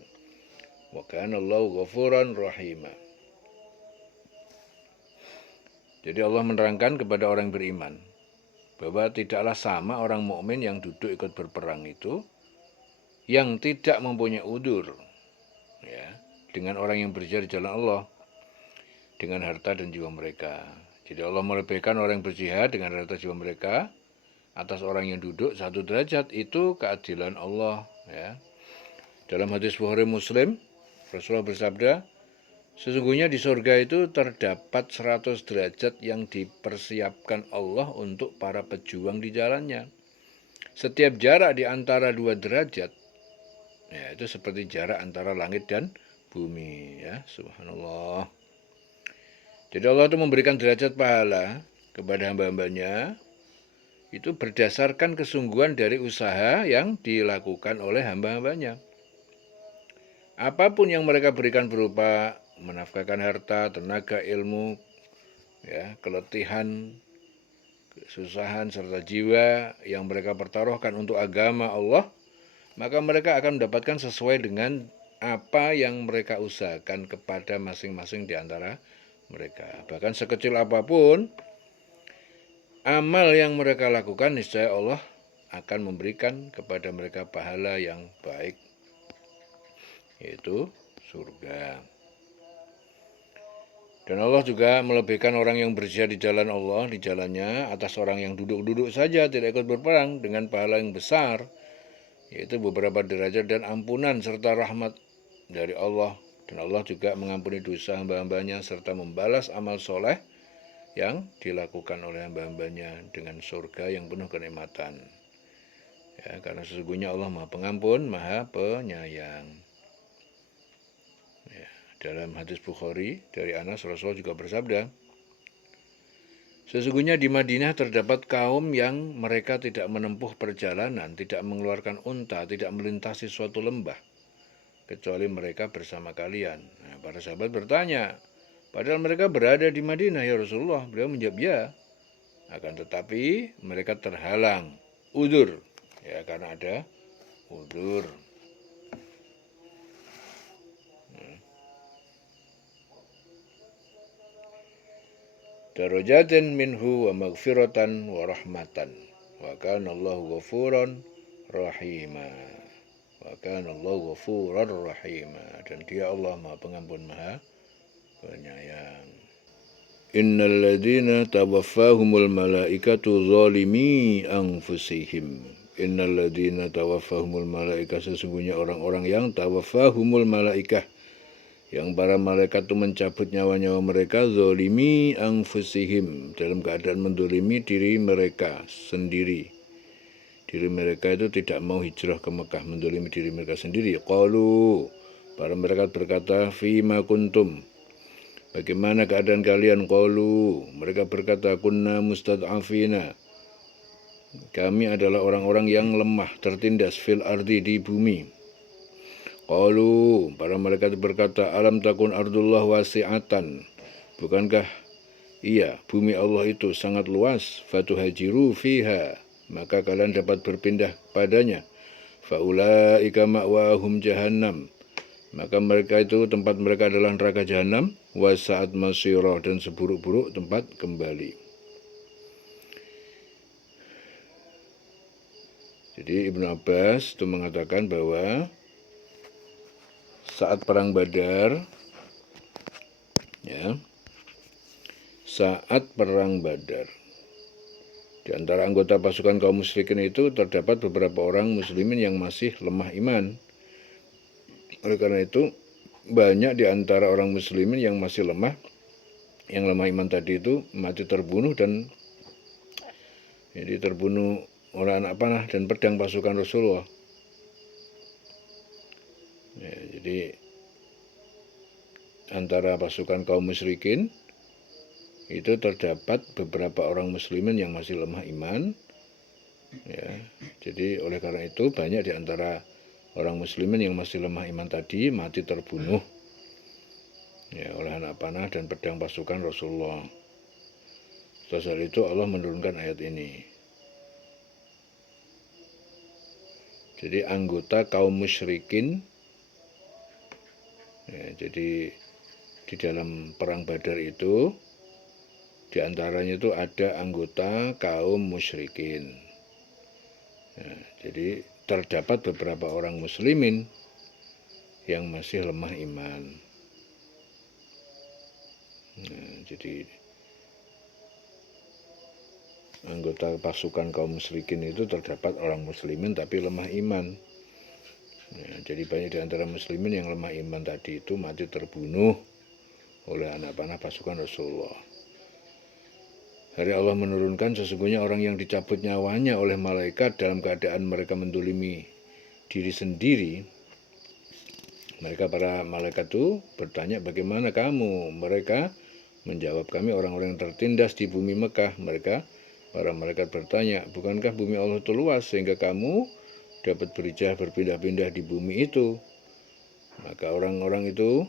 Wa kanallahu ghafuran rahima. Jadi Allah menerangkan kepada orang beriman bahwa tidaklah sama orang mukmin yang duduk ikut berperang itu yang tidak mempunyai udur ya, dengan orang yang berjihad di jalan Allah dengan harta dan jiwa mereka. Jadi Allah melebihkan orang yang berjihad dengan harta jiwa mereka atas orang yang duduk satu derajat, itu keadilan Allah ya. Dalam hadis Bukhari Muslim, Rasulullah bersabda, sesungguhnya di surga itu terdapat 100 derajat yang dipersiapkan Allah untuk para pejuang di jalannya. Setiap jarak di antara 2 derajat, ya itu seperti jarak antara langit dan bumi. Ya, subhanallah. Jadi Allah itu memberikan derajat pahala kepada hamba-hambanya, itu berdasarkan kesungguhan dari usaha yang dilakukan oleh hamba-hambanya. Apapun yang mereka berikan berupa menafkahkan harta, tenaga, ilmu, ya, keletihan, kesusahan, serta jiwa yang mereka pertaruhkan untuk agama Allah, maka mereka akan mendapatkan sesuai dengan apa yang mereka usahakan kepada masing-masing di antara mereka. Bahkan sekecil apapun amal yang mereka lakukan, niscaya Allah akan memberikan kepada mereka pahala yang baik, yaitu surga. Dan Allah juga melebihkan orang yang berjihad di jalan Allah, di jalannya, atas orang yang duduk-duduk saja, tidak ikut berperang, dengan pahala yang besar, yaitu beberapa derajat dan ampunan serta rahmat dari Allah. Dan Allah juga mengampuni dosa hamba-hambanya serta membalas amal soleh yang dilakukan oleh hamba-hambanya dengan surga yang penuh kenikmatan. Ya, karena sesungguhnya Allah Maha Pengampun, Maha Penyayang. Ya, dalam hadis Bukhari dari Anas, Rasulullah juga bersabda, sesungguhnya di Madinah terdapat kaum yang mereka tidak menempuh perjalanan, tidak mengeluarkan unta, tidak melintasi suatu lembah, kecuali mereka bersama kalian. Nah, para sahabat bertanya, padahal mereka berada di Madinah ya Rasulullah. Beliau menjawab ya, akan tetapi mereka terhalang, udzur, ya karena ada udzur. Darajatin minhu wa maghfiratan wa rahmatan wa kana Allahu ghafuran rahima. Wa kana Allahu ghafuran rahima. Dan dia Allah Maha Pengampun, Maha Penyayang. Innal ladzina tawaffahumul malaikatu zalimi anfusihim. Innal ladzina tawaffahumul malaikatu, sesungguhnya orang-orang yang tawaffahumul malaikah, yang para malaikat itu mencabut nyawa-nyawa mereka, zolimi anfusihim, dalam keadaan mendolimi diri mereka sendiri. Diri mereka itu tidak mau hijrah ke Mekah, mendolimi diri mereka sendiri. Qalu, para malaikat berkata, fima kuntum, bagaimana keadaan kalian? Qalu, mereka berkata, kunna mustad'afina, kami adalah orang-orang yang lemah, tertindas, fil ardi, di bumi. Qalu, para malaikat berkata, alam takun ardullah wasi'atan, bukankah iya bumi Allah itu sangat luas, fatuhajiru fiha, maka kalian dapat berpindah padanya. Faulaika ma'wahum jahannam, maka mereka itu tempat mereka adalah neraka jahanam, wasa'at masirah, dan seburuk-buruk tempat kembali. Jadi Ibnu Abbas itu mengatakan bahwa saat perang Badar, ya, saat perang Badar, di antara anggota pasukan kaum musyrikin itu terdapat beberapa orang muslimin yang masih lemah iman. Oleh karena itu, banyak di antara orang muslimin yang masih lemah, yang lemah iman tadi itu mati terbunuh, dan jadi terbunuh oleh anak panah dan pedang pasukan Rasulullah. Ya, jadi antara pasukan kaum musyrikin itu terdapat beberapa orang muslimin yang masih lemah iman. Ya, jadi oleh karena itu banyak di antara orang muslimin yang masih lemah iman tadi mati terbunuh, ya, oleh anak panah dan pedang pasukan Rasulullah. Setelah itu Allah menurunkan ayat ini. Jadi anggota kaum musyrikin, ya, jadi di dalam perang Badar itu diantaranya itu ada anggota kaum musyrikin. Ya, jadi terdapat beberapa orang muslimin yang masih lemah iman. Nah, jadi anggota pasukan kaum musyrikin itu terdapat orang muslimin tapi lemah iman. Ya, jadi banyak di antara muslimin yang lemah iman tadi itu mati terbunuh oleh anak panah pasukan Rasulullah. Hari Allah menurunkan, sesungguhnya orang yang dicabut nyawanya oleh malaikat dalam keadaan mereka mendolimi diri sendiri. Mereka para malaikat itu bertanya, bagaimana kamu? Mereka menjawab, kami orang-orang yang tertindas di bumi Mekah. Mereka para malaikat bertanya, bukankah bumi Allah itu luas sehingga kamu dapat berijah berpindah-pindah di bumi itu? Maka orang-orang itu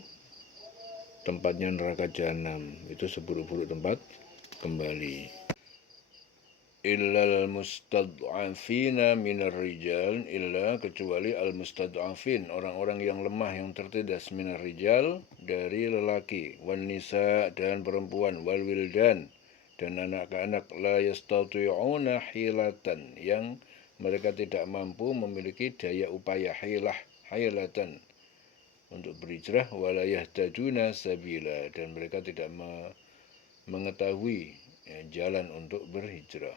tempatnya neraka jahanam, itu seburuk-buruk tempat kembali. Illal mustad'afina minar rijal, illa kecuali al mustad'afin, orang-orang yang lemah yang tertindas, minar rijal dari lelaki, wan nisa dan perempuan, wal wildan dan anak-anak, la yastati'una hilatan, yang mereka tidak mampu memiliki daya upaya, hilatan untuk berhijrah, wala yahtaduna sabila, dan mereka tidak mengetahui jalan untuk berhijrah.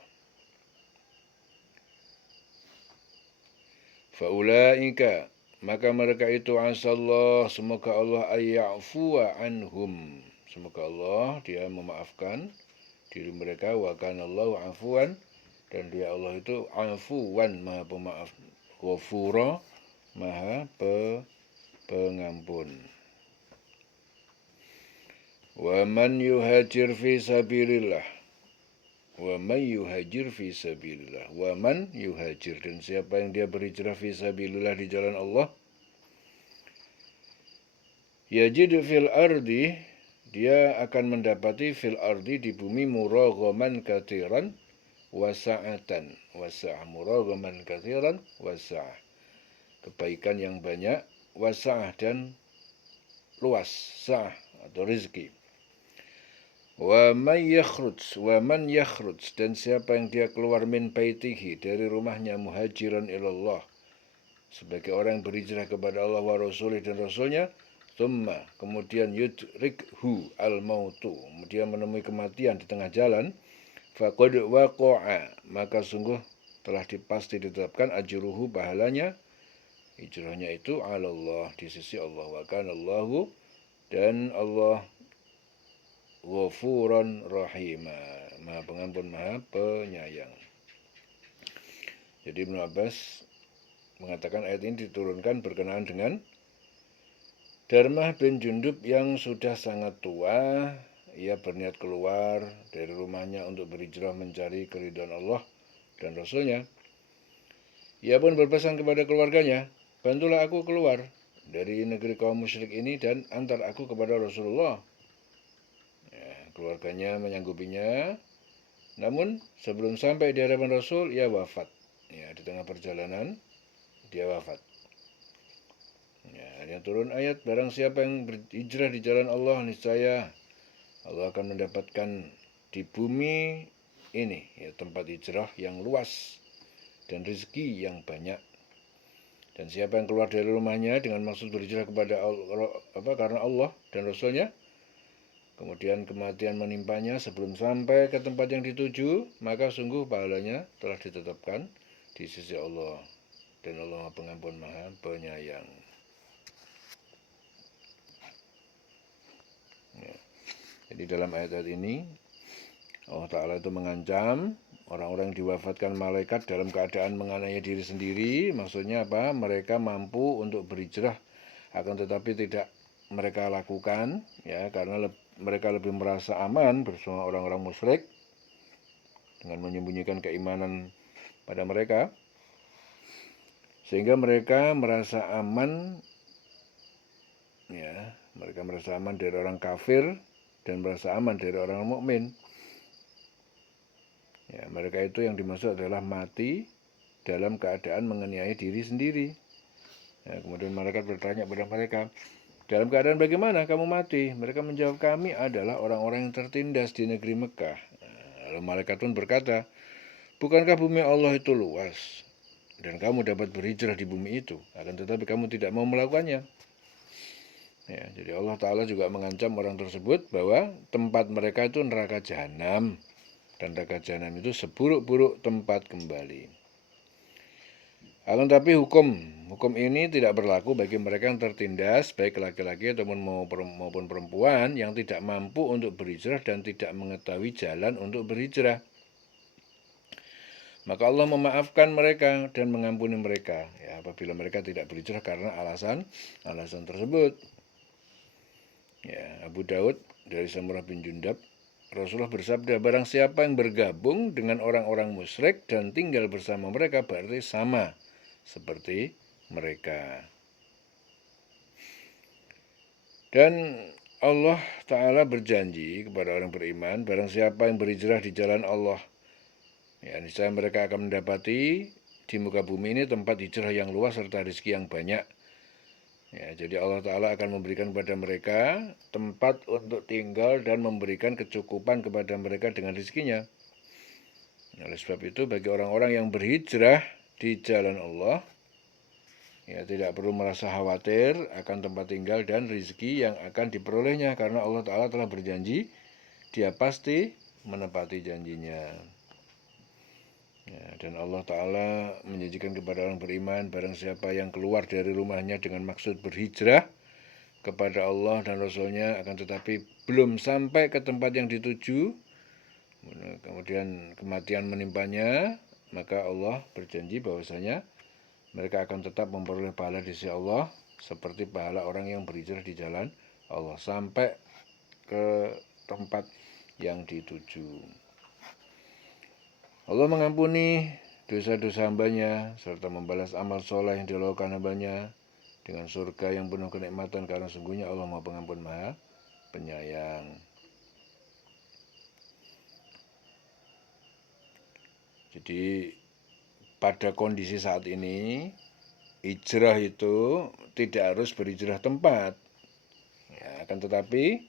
Faulaika, maka mereka itu asallah, semoga Allah ayya'fuwa anhum, semoga Allah dia memaafkan diri mereka, wa kanallahu afuwan, dan dia Allah itu afuwan, maha pemaaf, ghafura, maha pengampun. Wa man yuhajir fi sabilillah, wa man yuhajir fi sabilillah, wa man yuhajir, dan siapa yang dia berhijrah fi sabilillah, di jalan Allah, yajid fil ardi, dia akan mendapati fil ardi, di bumi, muraghaman katsiran wasa'atan, wasa'ah, muraghaman katsiran wasa'ah, kebaikan yang banyak, wasa'ah, dan luas, sa'ah atau rezeki. Wa man yakhruj, dan siapa yang dia keluar min baitihi, dari rumahnya, muhajiran ilallah, sebagai orang yang berhijrah kepada Allah wa rasulih, dan rasulnya, thumma, kemudian yudrikhu al-mautu, dia menemui kematian di tengah jalan, faqad waqa'a, maka sungguh telah pasti ditetapkan, ajruhu, pahalanya, hijrahnya itu, ala Allah, di sisi Allah, wa kana Allahu, dan Allah ghafuran rahima, maha pengampun, maha penyayang. Jadi Ibnu Abbas mengatakan ayat ini diturunkan berkenaan dengan Darmah bin Jundub yang sudah sangat tua. Ia berniat keluar dari rumahnya untuk berhijrah mencari keridhaan Allah dan Rasulnya. Ia pun berpesan kepada keluarganya, bantulah aku keluar dari negeri kaum musyrik ini dan antar aku kepada Rasulullah. Keluarganya menyanggupinya, namun sebelum sampai di hadapan Rasul, ia wafat. Di tengah perjalanan dia wafat. Yang turun ayat, barang siapa yang berhijrah di jalan Allah, niscaya Allah akan mendapatkan di bumi ini, tempat hijrah yang luas dan rezeki yang banyak. Dan siapa yang keluar dari rumahnya dengan maksud berhijrah kepada Allah, karena Allah dan Rasulnya, kemudian kematian menimpanya sebelum sampai ke tempat yang dituju, maka sungguh pahalanya telah ditetapkan di sisi Allah, dan Allah Maha Pengampun, Maha Penyayang. Jadi dalam ayat-ayat ini Allah Ta'ala itu mengancam orang-orang yang diwafatkan malaikat dalam keadaan menganiaya diri sendiri. Maksudnya apa? Mereka mampu untuk berhijrah, akan tetapi tidak mereka lakukan, karena mereka lebih merasa aman bersama orang-orang musyrik dengan menyembunyikan keimanan pada mereka, sehingga mereka merasa aman, mereka merasa aman dari orang kafir dan merasa aman dari orang mukmin. Mereka itu yang dimaksud adalah mati dalam keadaan menganiaya diri sendiri. Kemudian malaikat bertanya kepada mereka, dalam keadaan bagaimana kamu mati? Mereka menjawab, kami adalah orang-orang yang tertindas di negeri Mekah. Lalu malaikat pun berkata, bukankah bumi Allah itu luas dan kamu dapat berhijrah di bumi itu, akan tetapi kamu tidak mau melakukannya. Jadi Allah Ta'ala juga mengancam orang tersebut bahwa tempat mereka itu neraka jahanam, dan neraka jahanam itu seburuk-buruk tempat kembali. Akan tapi hukum ini tidak berlaku bagi mereka yang tertindas, baik laki-laki maupun perempuan, yang tidak mampu untuk berhijrah dan tidak mengetahui jalan untuk berhijrah. Maka Allah memaafkan mereka dan mengampuni mereka, apabila mereka tidak berhijrah karena alasan tersebut. Abu Daud dari Samurah bin Jundab, Rasulullah bersabda, barang siapa yang bergabung dengan orang-orang musyrik dan tinggal bersama mereka, berarti sama seperti mereka. Dan Allah Ta'ala berjanji kepada orang beriman, barang siapa yang berhijrah di jalan Allah, niscaya mereka akan mendapati di muka bumi ini tempat hijrah yang luas serta rezeki yang banyak. Jadi Allah Ta'ala akan memberikan kepada mereka tempat untuk tinggal dan memberikan kecukupan kepada mereka dengan rezekinya. Oleh sebab itu, bagi orang-orang yang berhijrah di jalan Allah, Ya, tidak perlu merasa khawatir akan tempat tinggal dan rezeki yang akan diperolehnya karena Allah Ta'ala telah berjanji dia pasti menepati janjinya. Ya, dan Allah Ta'ala menjanjikan kepada orang beriman barang siapa yang keluar dari rumahnya dengan maksud berhijrah kepada Allah dan Rasulnya akan tetapi belum sampai ke tempat yang dituju, kemudian kematian menimpanya, maka Allah berjanji bahwasanya mereka akan tetap memperoleh pahala di sisi Allah seperti pahala orang yang berhijrah di jalan Allah sampai ke tempat yang dituju. Allah mengampuni dosa-dosa hambanya serta membalas amal soleh yang dilakukan hambanya dengan surga yang penuh kenikmatan karena sungguhnya Allah Maha Pengampun Maha Penyayang. Jadi pada kondisi saat ini hijrah itu tidak harus berhijrah tempat. Ya, akan tetapi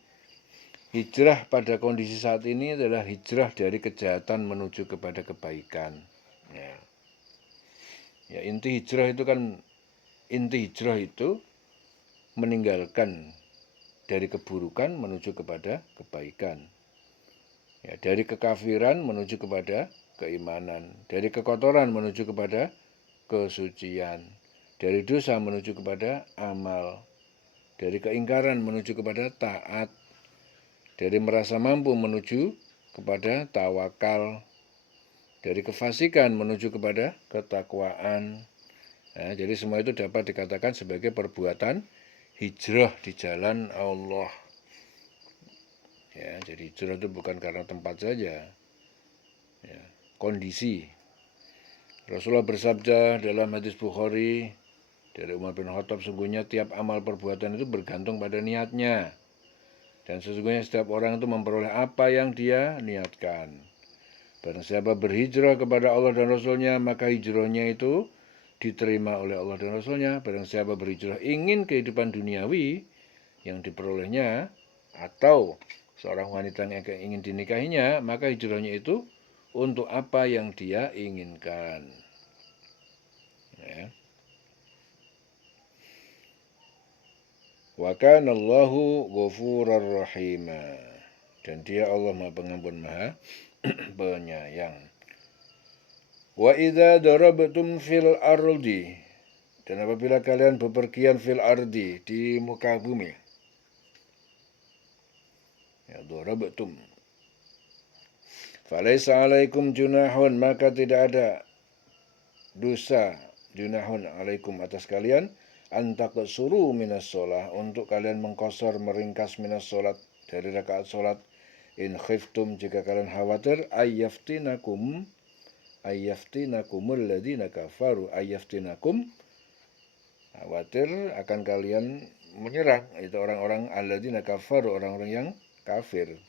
hijrah pada kondisi saat ini adalah hijrah dari kejahatan menuju kepada kebaikan. Ya, inti hijrah itu meninggalkan dari keburukan menuju kepada kebaikan. Ya, dari kekafiran menuju kepada keimanan, dari kekotoran menuju kepada kesucian, dari dosa menuju kepada amal, dari keingkaran menuju kepada taat, dari merasa mampu menuju kepada tawakal, dari kefasikan menuju kepada ketakwaan. Nah, jadi semua itu dapat dikatakan sebagai perbuatan hijrah di jalan Allah. Ya, jadi hijrah itu bukan karena tempat saja, ya, kondisi. Rasulullah bersabda dalam hadis Bukhari dari Umar bin Khattab, sungguhnya tiap amal perbuatan itu bergantung pada niatnya. Dan sesungguhnya setiap orang itu memperoleh apa yang dia niatkan. Barang siapa berhijrah kepada Allah dan Rasulnya, maka hijrahnya itu diterima oleh Allah dan Rasulnya. Barang siapa berhijrah ingin kehidupan duniawi yang diperolehnya, atau seorang wanita yang ingin dinikahinya, maka hijrahnya itu untuk apa yang dia inginkan. Ya. Wa kana Allahu ghafurar rahima. Dan dia Allah Maha Pengampun Maha Penyayang. Wa idza darabtum fil ardi, dan apabila kalian bepergian fil ardi di muka bumi. Ya, darabtum. Falaisa alaikum junahun, maka tidak ada dosa junahun alaikum atas kalian antaqsuru minas shalah, untuk kalian mengkosor meringkas minas salat dari rakaat salat, in khiftum, jika kalian khawatir ayyaftinakumul ladzina kafaru, ayyaftinakum, khawatir akan kalian menyerang itu orang-orang alladzina kafaru, orang-orang yang kafir.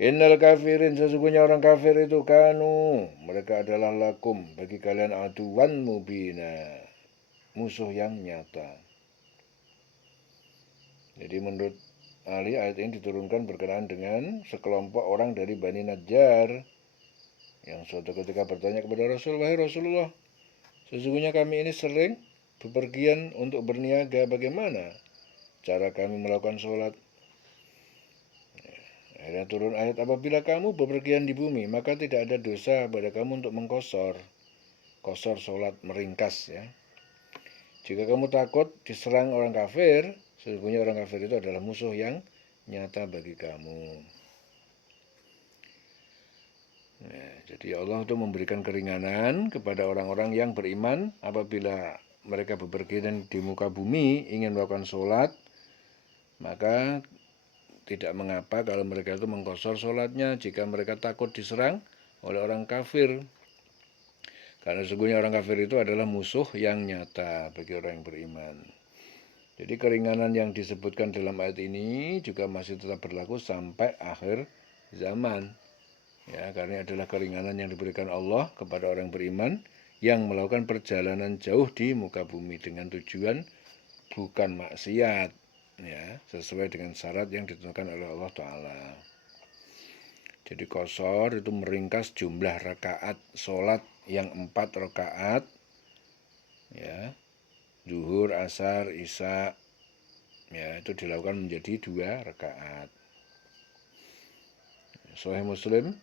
Innal kafirin, sesungguhnya orang kafir itu kanu, mereka adalah lakum, bagi kalian aduwan mubina, musuh yang nyata. Jadi menurut ahli, ayat ini diturunkan berkenaan dengan sekelompok orang dari Bani Najjar yang suatu ketika bertanya kepada Rasulullah, wahai Rasulullah, sesungguhnya kami ini sering bepergian untuk berniaga, bagaimana cara kami melakukan sholat? Akhirnya turun ayat, apabila kamu bepergian di bumi, maka tidak ada dosa pada kamu untuk mengkosor sholat, meringkas, ya. Jika kamu takut diserang orang kafir, sesungguhnya orang kafir itu adalah musuh yang nyata bagi kamu. Nah, jadi Allah itu memberikan keringanan kepada orang-orang yang beriman apabila mereka bepergian di muka bumi ingin melakukan sholat, maka tidak mengapa kalau mereka itu mengkosor sholatnya jika mereka takut diserang oleh orang kafir. Karena sesungguhnya orang kafir itu adalah musuh yang nyata bagi orang yang beriman. Jadi keringanan yang disebutkan dalam ayat ini juga masih tetap berlaku sampai akhir zaman. Ya, karena adalah keringanan yang diberikan Allah kepada orang beriman yang melakukan perjalanan jauh di muka bumi dengan tujuan bukan maksiat, ya, sesuai dengan syarat yang ditentukan oleh Allah Ta'ala. Jadi qasar itu meringkas jumlah rakaat sholat yang 4 rakaat, ya, zuhur, asar, isya, ya itu dilakukan menjadi 2 rakaat. Sahih Muslim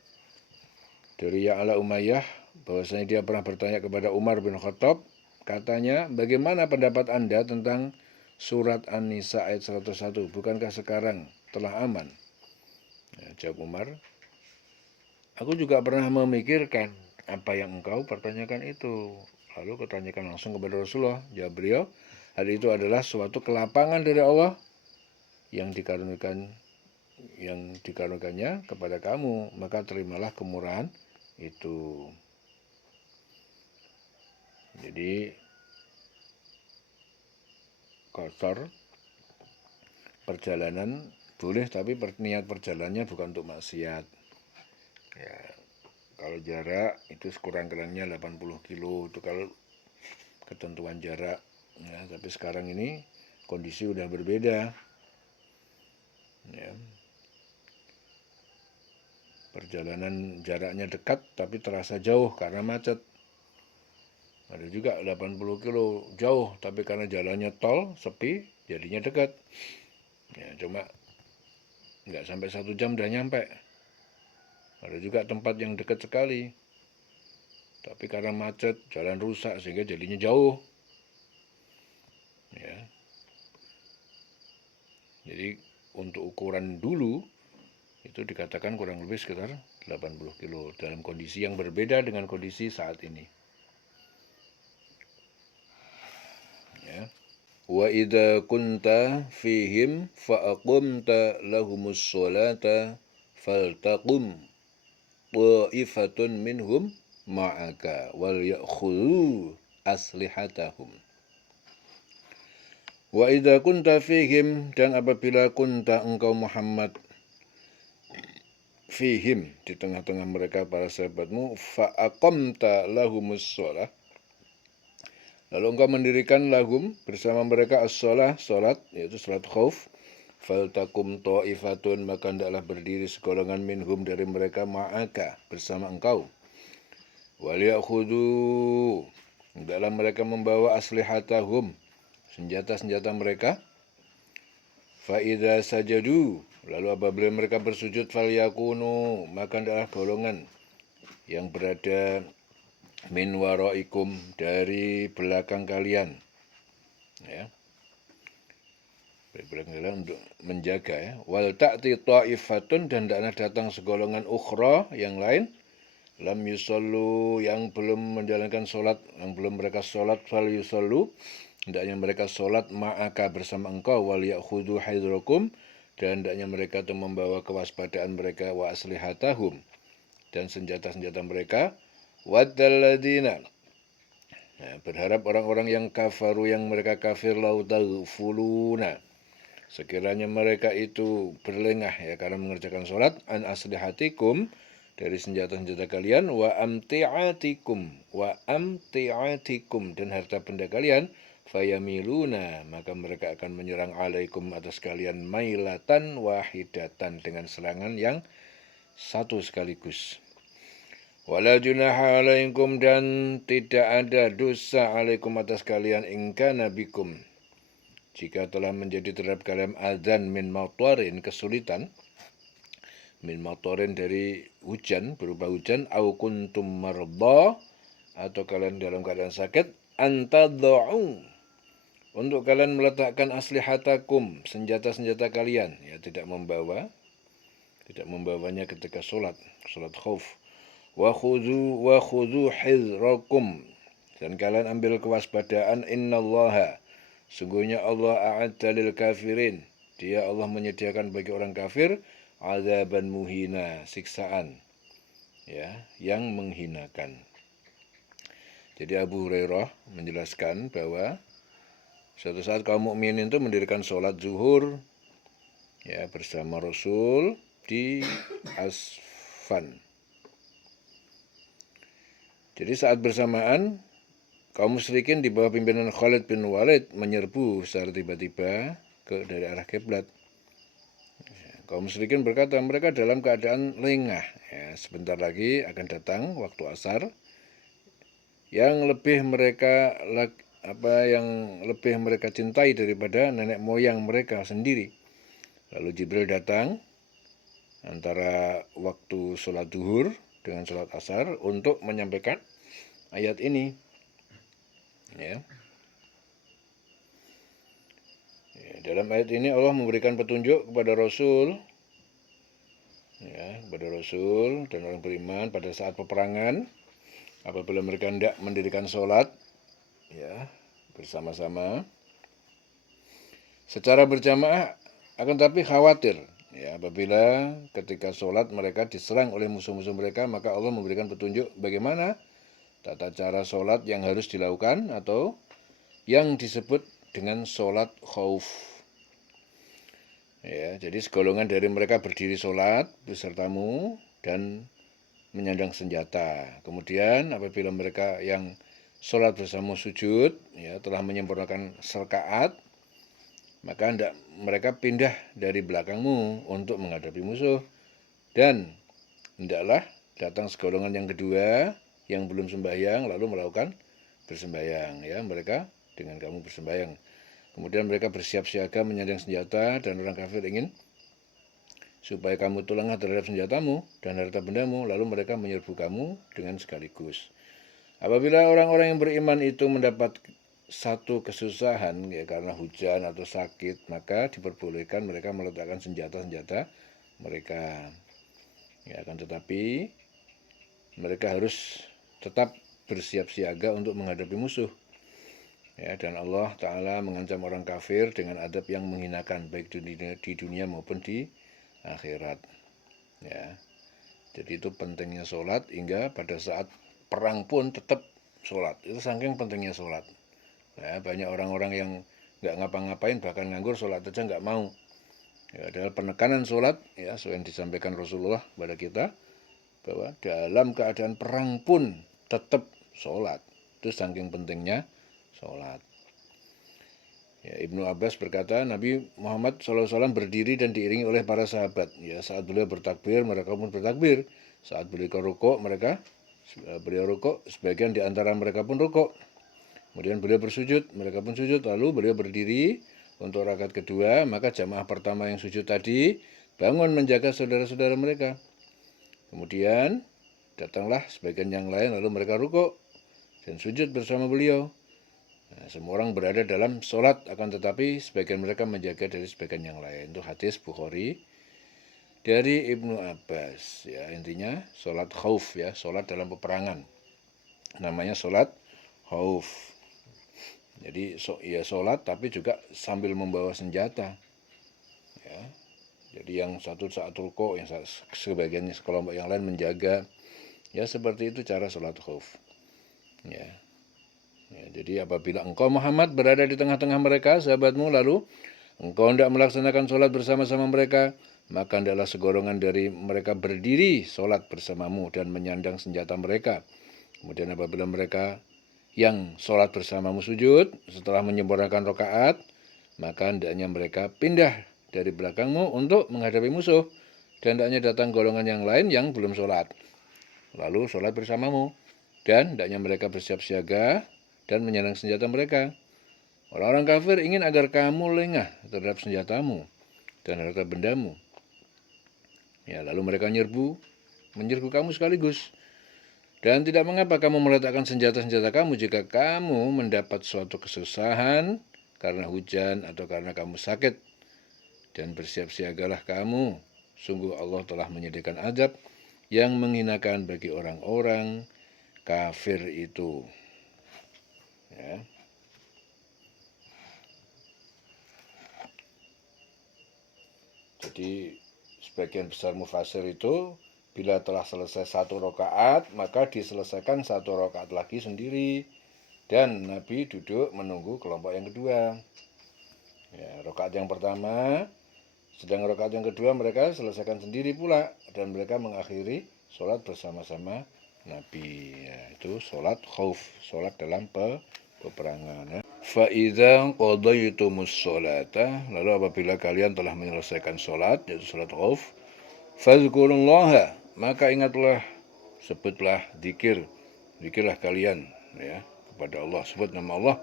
dari Ya'la Umayyah bahwasanya dia pernah bertanya kepada Umar bin Khattab, katanya, bagaimana pendapat Anda tentang surat An-Nisa ayat 101? Bukankah sekarang telah aman? Ya, jawab Umar, aku juga pernah memikirkan apa yang engkau pertanyakan itu. Lalu kutanyakan langsung kepada Rasulullah. Jawab beliau, hal itu adalah suatu kelapangan dari Allah yang dikarunikannya kepada kamu, maka terimalah kemurahan itu. Jadi kotor perjalanan boleh, tapi niat perjalanannya bukan untuk maksiat. Ya, kalau jarak itu sekurang-kurangnya 80 kilo itu kalau ketentuan jarak. Ya, tapi sekarang ini kondisi udah berbeda. Ya. Perjalanan jaraknya dekat tapi terasa jauh karena macet. Ada juga 80 kilo jauh tapi karena jalannya tol sepi jadinya dekat. Ya, cuma nggak sampai 1 jam udah nyampe. Ada juga tempat yang dekat sekali tapi karena macet jalan rusak sehingga jadinya jauh. Ya. Jadi untuk ukuran dulu itu dikatakan kurang lebih sekitar 80 kilo dalam kondisi yang berbeda dengan kondisi saat ini. Ya. Wa idza kunta fihim fa aqumta lahumus sholata faltaqum ta'ifatun minhum ma'aka wal ya'khudhu aslihatahum. Wa idza kunta fihim, dan apabila kunta engkau Muhammad fihim di tengah-tengah mereka para sahabatmu, fa aqamta lahumus shalah, lalu engkau mendirikan lahum bersama mereka as-shalah, salat, yaitu salat khauf, faltakum ta'ifatun, maka hendaklah berdiri segolongan minhum dari mereka ma'aka bersama engkau, wal ya'khudhu, hendaklah mereka membawa aslihatahum senjata-senjata mereka, fa idza sajadu, lalu apabila mereka bersujud, falyakunu, maka hendaklah golongan yang berada min waraikum, dari belakang kalian, ya, dari belakang kalian untuk menjaga, ya. Wal ta'ti ta'ifatun, dan hendaklah datang segolongan ukhra yang lain, lam yusallu, yang belum menjalankan sholat, yang belum mereka sholat, fal yusallu, hendaknya mereka sholat ma'aka bersama engkau, wal ya'khudhu haidrakum, dan hendaknya mereka itu membawa kewaspadaan mereka, wa aslihatahum, dan senjata-senjata mereka, waddalladina, nah, berharap orang-orang yang kafaru, yang mereka kafir, lau taghfuluna, sekiranya mereka itu berlengah, ya, karena mengerjakan sholat, an aslihatikum, dari senjata-senjata kalian, wa amti'atikum, dan harta benda kalian, fayamiluna, maka mereka akan menyerang alaikum, atas kalian, mailatan wahidatan, dengan serangan yang satu sekaligus. Wala junaha alaikum, dan tidak ada dosa alaikum, atas kalian, ingkana bikum, jika telah menjadi terhadap kalian adzan min matarin, kesulitan, min matarin dari hujan, berupa hujan, au kuntum marda, atau kalian dalam keadaan sakit, antadau, untuk kalian meletakkan aslihatakum, senjata-senjata kalian, ya, tidak membawanya ketika sholat khauf. Wa khudhu hizrakum, dan kalian ambil kewaspadaan, innallaha, sungguhnya Allah a'adda lil kafirin, dia Allah menyediakan bagi orang kafir, azaban muhina, siksaan, ya, yang menghinakan. Jadi Abu Hurairah menjelaskan bahwa suatu saat kaum mukminin itu mendirikan sholat zuhur, ya, bersama Rasul di Asfan. Jadi saat bersamaan kaum musyrikin di bawah pimpinan Khalid bin Walid menyerbu secara tiba-tiba dari arah kiblat. Kaum musyrikin berkata, mereka dalam keadaan lengah, ya, sebentar lagi akan datang waktu asar yang lebih mereka apa yang lebih mereka cintai daripada nenek moyang mereka sendiri. Lalu Jibril datang antara waktu sholat duhur dengan sholat asar untuk menyampaikan ayat ini. Ya. Dalam ayat ini Allah memberikan petunjuk kepada Rasul, kepada Rasul dan orang beriman pada saat peperangan, apabila mereka hendak mendirikan sholat, bersama-sama, secara berjamaah, akan tapi khawatir, apabila ketika sholat mereka diserang oleh musuh-musuh mereka, maka Allah memberikan petunjuk bagaimana tata cara sholat yang harus dilakukan atau yang disebut dengan sholat khauf. Jadi segolongan dari mereka berdiri sholat besertamu dan menyandang senjata. Kemudian apabila mereka yang sholat bersama sujud, telah menyempurnakan serkaat, maka hendak mereka pindah dari belakangmu untuk menghadapi musuh. Dan hendaklah datang segolongan yang kedua yang belum sembahyang lalu melakukan bersembahyang. Mereka dengan kamu bersembahyang. Kemudian mereka bersiap siaga menyandang senjata dan orang kafir ingin supaya kamu tulanglah terhadap senjatamu dan harta bendamu, lalu mereka menyerbu kamu dengan sekaligus. Apabila orang-orang yang beriman itu mendapat satu kesusahan karena hujan atau sakit, maka diperbolehkan mereka meletakkan senjata-senjata mereka. Akan tetapi mereka harus tetap bersiap siaga untuk menghadapi musuh. Dan Allah Ta'ala mengancam orang kafir dengan adab yang menghinakan baik di dunia maupun di akhirat. Jadi itu pentingnya sholat, hingga pada saat perang pun tetap sholat. Itu saking pentingnya sholat. Banyak orang-orang yang nggak ngapa-ngapain, bahkan nganggur, sholat aja nggak mau. Adalah penekanan sholat, selain disampaikan Rasulullah kepada kita, bahwa dalam keadaan perang pun tetap sholat. Itu saking pentingnya sholat. Ibnu Abbas berkata, Nabi Muhammad SAW berdiri dan diiringi oleh para sahabat. Saat beliau bertakbir, mereka pun bertakbir. Saat beliau rukuk, beliau rukuk, sebagian di antara mereka pun rukuk. Kemudian beliau bersujud, mereka pun sujud. Lalu beliau berdiri untuk rakaat kedua, maka jamaah pertama yang sujud tadi bangun menjaga saudara-saudara mereka. Kemudian datanglah sebagian yang lain, lalu mereka rukuk dan sujud bersama beliau. Semua orang berada dalam sholat, akan tetapi sebagian mereka menjaga dari sebagian yang lain. Itu hadis Bukhari dari Ibnu Abbas. Intinya sholat khauf, sholat dalam peperangan. Namanya sholat khauf. Jadi sholat tapi juga sambil membawa senjata. Jadi yang satu saat rukuk, yang sebagiannya sekelompok yang lain menjaga. Seperti itu cara sholat khauf. Jadi apabila engkau Muhammad berada di tengah-tengah mereka, sahabatmu, lalu engkau hendak melaksanakan sholat bersama-sama mereka, maka hendaklah segolongan dari mereka berdiri sholat bersamamu dan menyandang senjata mereka. Kemudian apabila mereka yang sholat bersamamu sujud setelah menyempurnakan rakaat, maka hendaknya mereka pindah dari belakangmu untuk menghadapi musuh. Dan hendaknya datang golongan yang lain yang belum sholat, lalu sholat bersamamu. Dan hendaknya mereka bersiap siaga dan menyandang senjata mereka. Orang-orang kafir ingin agar kamu lengah terhadap senjatamu dan harta bendamu. Lalu mereka menyerbu kamu sekaligus. Dan tidak mengapa kamu meletakkan senjata-senjata kamu jika kamu mendapat suatu kesusahan karena hujan atau karena kamu sakit. Dan bersiap siagalah kamu. Sungguh Allah telah menyediakan azab yang menghinakan bagi orang-orang kafir itu. Jadi sebagian besar mufasir itu bila telah selesai satu rakaat, maka diselesaikan satu rakaat lagi sendiri. Dan Nabi duduk menunggu kelompok yang kedua. Rakaat yang pertama, sedang rakaat yang kedua mereka selesaikan sendiri pula. Dan mereka mengakhiri sholat bersama-sama Nabi. Itu sholat khauf, sholat dalam peperangan. Fa'idza qadaytumus sholata, lalu apabila kalian telah menyelesaikan sholat, yaitu sholat khauf, fadzkurullaha, maka ingatlah, sebutlah zikirlah kalian kepada Allah, sebut nama Allah,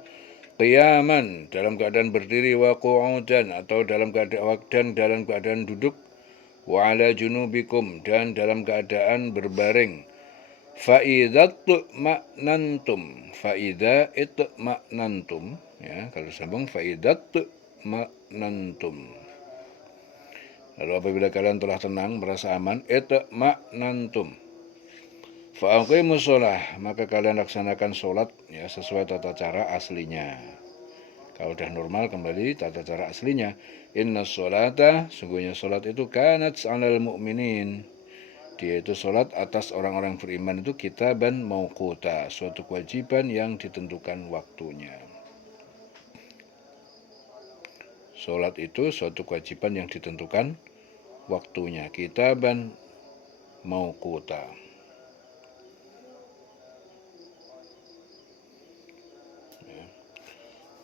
qiyaman dalam keadaan berdiri, wa qu'udan atau dalam keadaan duduk, wa ala junubikum dan dalam keadaan berbaring. Fa idza tu'ma'nantum, ya, kalau sambung fa idza tu'ma'nantum. Lalu apabila kalian telah tenang, merasa aman, itma'nantum. Fa'aqimus shalah, maka kalian laksanakan sholat ya sesuai tata cara aslinya. Kalau udah normal kembali tata cara aslinya. Inna sholata, sungguhnya sholat itu kanat 'alal mu'minin. Dia itu sholat atas orang-orang beriman itu kitaban mauquta, suatu kewajiban yang ditentukan waktunya. Sholat itu suatu kewajiban yang ditentukan waktunya, kitaban mauquta.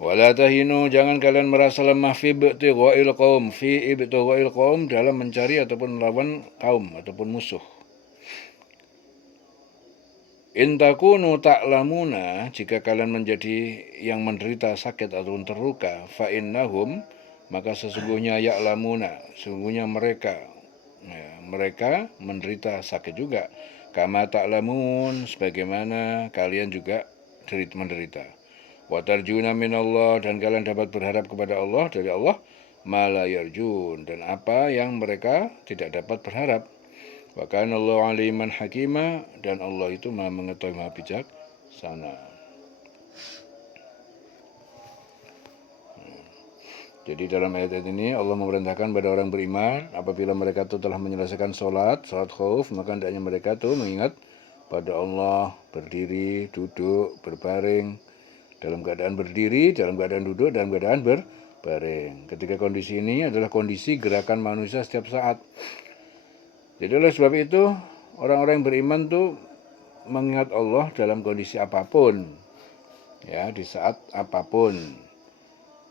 Wala tahinu, jangan kalian merasa lemah fi ibtigha'il qaum, dalam mencari ataupun melawan kaum ataupun musuh. In takunu ta'lamuna, jika kalian menjadi yang menderita sakit ataupun terluka, fa innahum, maka sesungguhnya ya'lamuna, sesungguhnya mereka menderita sakit juga. Kama ta'lamun, sebagaimana kalian juga menderita. Wa tarjuna minallah, dan kalian dapat berharap kepada Allah, dari Allah, ma la yarjun, dan apa yang mereka tidak dapat berharap. Wa kana Allahu aliman hakima, dan Allah itu Maha mengetahui, Maha bijaksana. Jadi dalam ayat ini Allah memerintahkan pada orang beriman, apabila mereka itu telah menyelesaikan sholat khauf, maka hendaknya mereka itu mengingat pada Allah, berdiri, duduk, berbaring, dalam keadaan berdiri, dalam keadaan duduk, dalam keadaan berbaring. Ketika kondisi ini adalah kondisi gerakan manusia setiap saat. Jadi oleh sebab itu, orang-orang yang beriman tuh mengingat Allah dalam kondisi apapun. Ya, di saat apapun.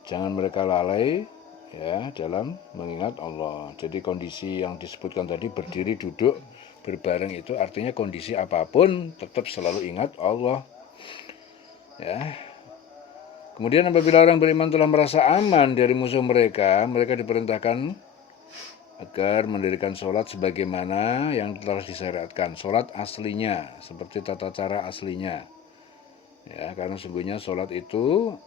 Jangan mereka lalai ya dalam mengingat Allah. Jadi kondisi yang disebutkan tadi, berdiri, duduk, berbaring, itu artinya kondisi apapun tetap selalu ingat Allah. Ya. Kemudian apabila orang beriman telah merasa aman dari musuh mereka, mereka diperintahkan agar mendirikan sholat sebagaimana yang telah disyariatkan. Sholat aslinya, seperti tata cara aslinya. Ya, karena sungguhnya sholat itu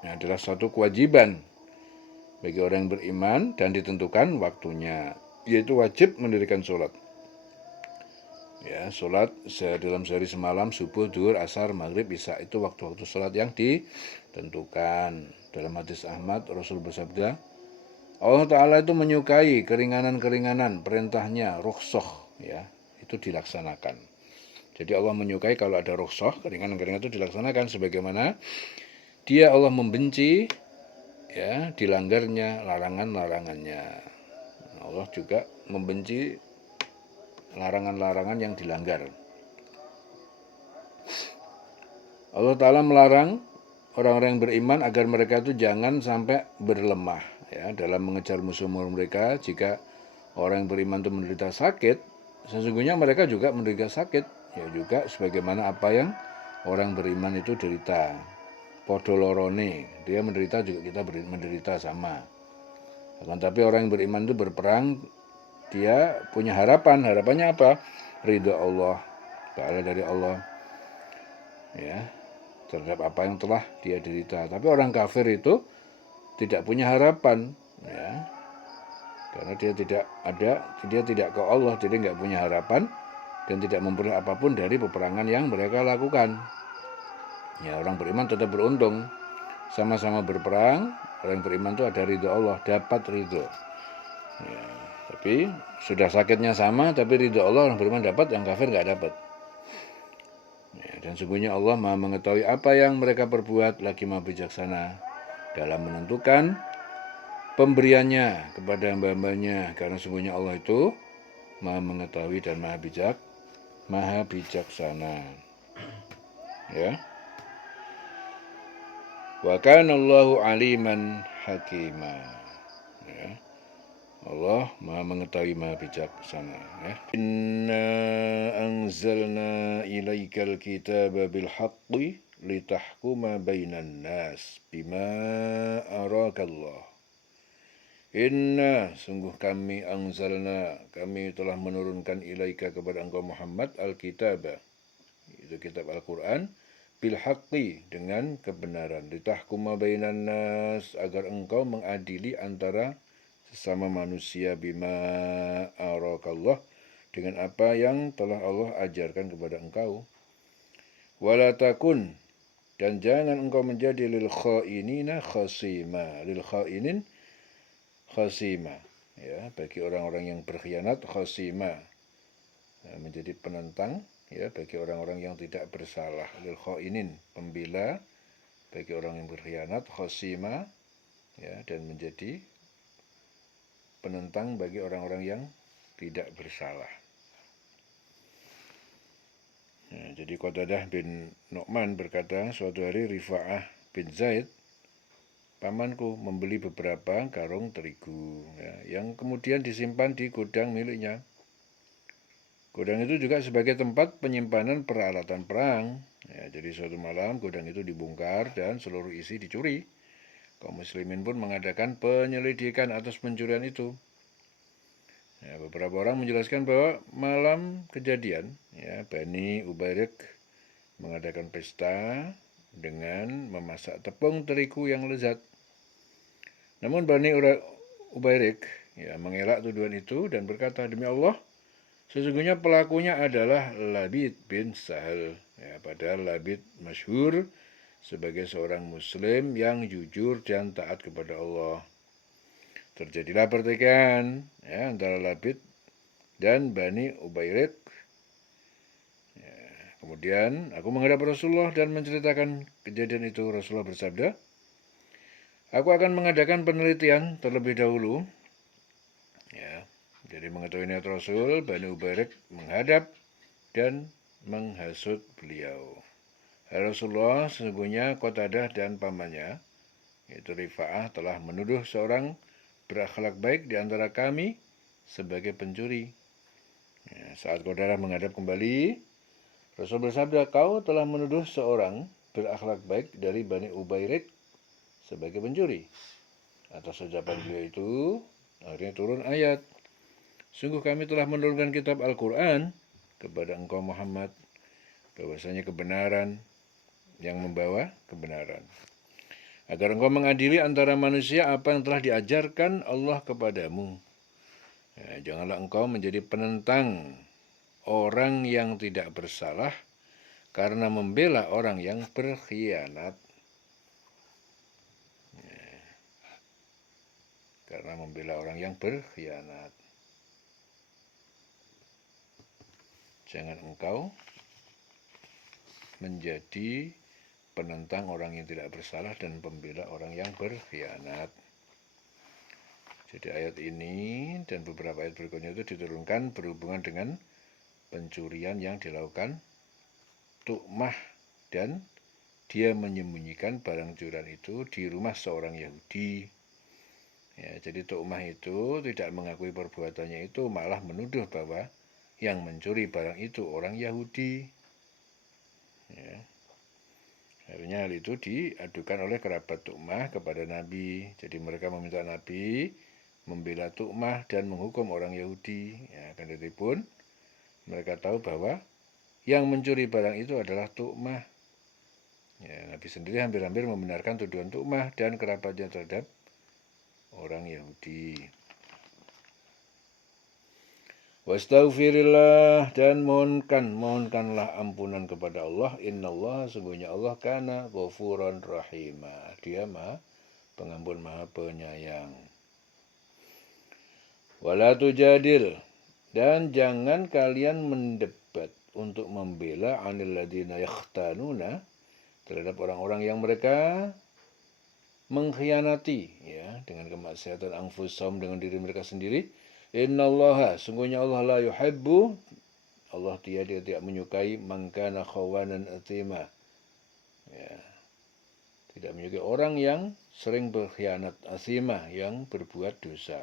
adalah suatu kewajiban bagi orang yang beriman dan ditentukan waktunya, yaitu wajib mendirikan sholat. Ya, sholat dalam sehari semalam, subuh, duhur, asar, maghrib, isya, itu waktu-waktu sholat yang ditentukan. Dalam hadis Ahmad, Rasul bersabda, Allah Ta'ala itu menyukai keringanan-keringanan, perintahnya, rukhsah, ya, itu dilaksanakan. Jadi Allah menyukai kalau ada rukhsah, keringanan-keringanan itu dilaksanakan, sebagaimana Dia Allah membenci ya dilanggarnya larangan-larangannya. Allah juga membenci larangan-larangan yang dilanggar. Allah Ta'ala melarang orang-orang yang beriman agar mereka itu jangan sampai berlemah ya dalam mengejar musuh mereka. Jika orang yang beriman itu menderita sakit, sesungguhnya mereka juga menderita sakit, ya juga sebagaimana apa yang orang beriman itu derita. Podo lorone, dia menderita juga kita menderita sama. Akan tapi orang yang beriman itu berperang, dia punya harapan. Harapannya apa? Ridho Allah, pahala dari Allah, ya, terhadap apa yang telah dia derita. Tapi orang kafir itu tidak punya harapan, ya, karena dia tidak ke Allah, jadi nggak punya harapan dan tidak memperoleh apapun dari peperangan yang mereka lakukan. Ya, orang beriman tetap beruntung, sama-sama berperang. Orang beriman itu ada ridho Allah, dapat ridho. Ya, tapi sudah sakitnya sama, tapi ridho Allah orang beriman dapat, yang kafir nggak dapat. Ya, dan sungguhnya Allah Maha mengetahui apa yang mereka perbuat, lagi Maha bijaksana dalam menentukan pemberiannya kepada hamba-hambanya, karena sungguhnya Allah itu Maha mengetahui dan Maha bijaksana. Ya. Wa kana Allahu aliman hakima. Ya. Allah Maha mengetahui, Maha bijaksana. Ya. Inna anzalna ilaikal kitaba bil haqqi litahkuma bainan nas bima arakallah. Inna sungguh kami anzalna, kami telah menurunkan ilaika kepada engkau Muhammad al-kitaba, itu kitab Al-Quran, bil haqqi dengan kebenaran, litahkuma bainan nas agar engkau mengadili antara sesama manusia bima arakallah dengan apa yang telah Allah ajarkan kepada engkau. Wala takun dan jangan engkau menjadi lil khainina khasima, lil khainin khasima, ya, bagi orang-orang yang berkhianat khasima, menjadi penentang, ya, bagi orang-orang yang tidak bersalah. Lil khainin pembela bagi orang yang berkhianat, khasima, ya, dan menjadi penentang bagi orang-orang yang tidak bersalah. Ya, jadi Qatadah bin Nu'man berkata, suatu hari Rifa'ah bin Zaid, pamanku, membeli beberapa karung terigu, ya, yang kemudian disimpan di gudang miliknya. Gudang itu juga sebagai tempat penyimpanan peralatan perang. Ya, jadi suatu malam gudang itu dibongkar dan seluruh isi dicuri. Kaum muslimin pun mengadakan penyelidikan atas pencurian itu. Ya, beberapa orang menjelaskan bahwa malam kejadian, ya, Bani Ubairik mengadakan pesta dengan memasak tepung terigu yang lezat. Namun Bani Ubairik, ya, mengelak tuduhan itu dan berkata, demi Allah, sesungguhnya pelakunya adalah Labid bin Sahal. Ya, padahal Labid masyhur sebagai seorang muslim yang jujur dan taat kepada Allah. Terjadilah pertikaian, ya, antara Labid dan Bani Ubairik. Ya, kemudian aku menghadap Rasulullah dan menceritakan kejadian itu. Rasulullah bersabda, aku akan mengadakan penelitian terlebih dahulu. Ya, jadi mengetahui niat Rasul, Bani Ubairik menghadap dan menghasut beliau. Rasulullah, sesungguhnya Qatadah dan pamannya, yaitu Rifa'ah, telah menuduh seorang berakhlak baik di antara kami sebagai pencuri. Ya, saat Qatadah menghadap kembali, Rasul bersabda, kau telah menuduh seorang berakhlak baik dari Bani Ubairik sebagai pencuri. Atas ucapan beliau itu, akhirnya turun ayat, sungguh kami telah menurunkan kitab Al-Quran kepada engkau Muhammad, bahwasanya kebenaran yang membawa kebenaran, agar engkau mengadili antara manusia apa yang telah diajarkan Allah kepadamu. Ya, janganlah engkau menjadi penentang orang yang tidak bersalah karena membela orang yang berkhianat. Ya, karena membela orang yang berkhianat. Jangan engkau menjadi penentang orang yang tidak bersalah dan pembela orang yang berkhianat. Jadi ayat ini dan beberapa ayat berikutnya itu diturunkan berhubungan dengan pencurian yang dilakukan Tu'mah, dan dia menyembunyikan barang curian itu di rumah seorang Yahudi. Ya, jadi Tu'mah itu tidak mengakui perbuatannya itu, malah menuduh bahwa yang mencuri barang itu orang Yahudi. Ya. Akhirnya hal itu diadukan oleh kerabat Tu'mah kepada Nabi. Jadi mereka meminta Nabi membela Tu'mah dan menghukum orang Yahudi. Ya, akan tetapi pun mereka tahu bahwa yang mencuri barang itu adalah Tu'mah. Ya, Nabi sendiri hampir-hampir membenarkan tuduhan Tu'mah dan kerabatnya terhadap orang Yahudi. Wastaghfirillah, dan mohonkanlah ampunan kepada Allah. Innallaha, sungguhnya Allah, kana ghafuran rahima, dia maha pengampun, maha penyayang. Wala tujadil, dan jangan kalian mendebat untuk membela anil ladina yakhtanuna, terhadap orang-orang yang mereka mengkhianati, ya, dengan kemaksiatan anfusahum, dengan diri mereka sendiri. Innallaha, sungguhnya Allah, la yuhibbu, Allah dia tidak menyukai man kana khawanan athima, ya, tidak menyukai orang yang sering berkhianat, athima, yang berbuat dosa.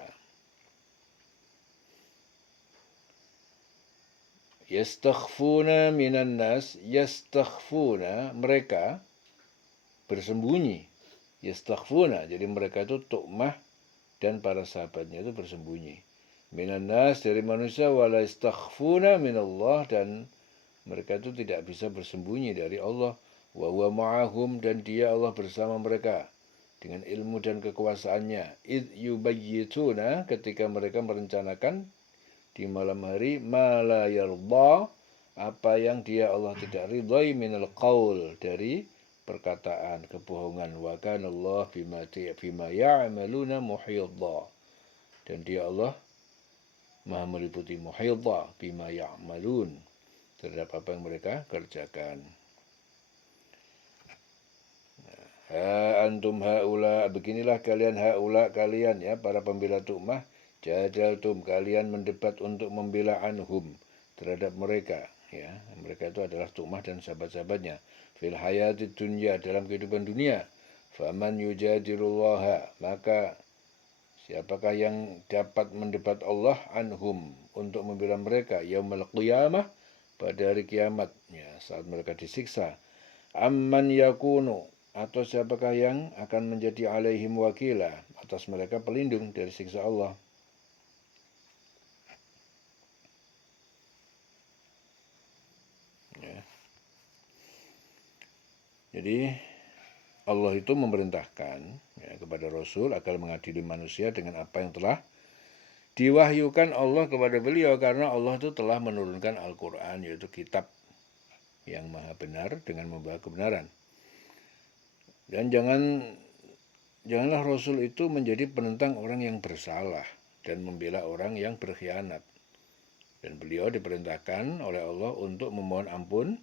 Yastakhfuna minan nas, yastakhfuna, mereka bersembunyi. Yastakhfuna, jadi mereka itu Tu'mah dan para sahabatnya itu bersembunyi. Minan nas, dari manusia, wala yastakhfuna minallah, dan mereka itu tidak bisa bersembunyi dari Allah. Wa huwa ma'ahum, dan dia Allah bersama mereka dengan ilmu dan kekuasaannya. Id yubayyituna, ketika mereka merencanakan di malam hari, ma la yarda, apa yang dia Allah tidak ridhai, minal qaul, dari perkataan kebohongan. Wa kana Allah bima ya'maluna muhidha, dan dia Allah Maha meliputi muhidha bima ya'malun, terhadap apa yang mereka kerjakan. Ha antum haula, beginilah kalian, haula kalian, ya, para pembela Tu'mah, jadaltum, kalian mendebat untuk membela anhum, terhadap mereka, ya. Mereka itu adalah Tu'mah dan sahabat-sahabatnya. Fil hayatid dunya, dalam kehidupan dunia. Faman yujadilullaha, maka siapakah yang dapat mendebat Allah anhum, untuk membela mereka, yaumul qiyamah, pada hari kiamat, ya, saat mereka disiksa. Amman yakunu, atau siapakah yang akan menjadi alaihim wakila, atas mereka pelindung dari siksa Allah. Ya. Jadi Allah itu memerintahkan, ya, kepada Rasul agar mengadili manusia dengan apa yang telah diwahyukan Allah kepada beliau, karena Allah itu telah menurunkan Al-Quran, yaitu kitab yang maha benar dengan membawa kebenaran. Dan janganlah Rasul itu menjadi penentang orang yang bersalah dan membela orang yang berkhianat. Dan beliau diperintahkan oleh Allah untuk memohon ampun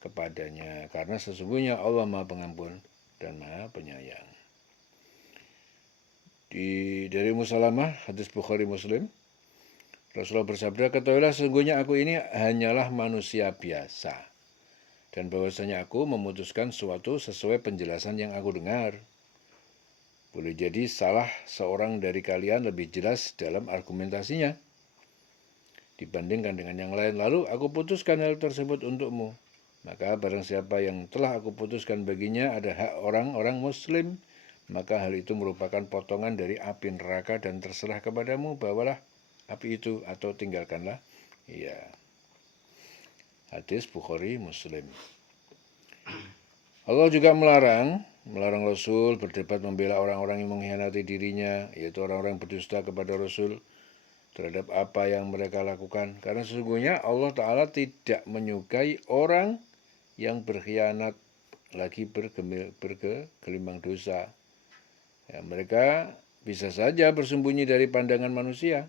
kepadanya, karena sesungguhnya Allah Maha Pengampun dan Maha Penyayang. Dari Musalamah, hadis Bukhari Muslim, Rasulullah bersabda, ketahuilah sesungguhnya aku ini hanyalah manusia biasa, dan bahwasanya aku memutuskan sesuatu sesuai penjelasan yang aku dengar. Boleh jadi salah seorang dari kalian lebih jelas dalam argumentasinya dibandingkan dengan yang lain. Lalu aku putuskan hal tersebut untukmu. Maka barang siapa yang telah aku putuskan baginya ada hak orang-orang muslim, maka hal itu merupakan potongan dari api neraka, dan terserah kepadamu, bawalah api itu atau tinggalkanlah. Iya. Hadis Bukhari Muslim. Allah juga melarang Rasul berdebat membela orang-orang yang mengkhianati dirinya, yaitu orang-orang berdusta kepada Rasul terhadap apa yang mereka lakukan. Karena sesungguhnya Allah Ta'ala tidak menyukai orang yang berkhianat, lagi bergelimang dosa. Ya, mereka bisa saja bersembunyi dari pandangan manusia,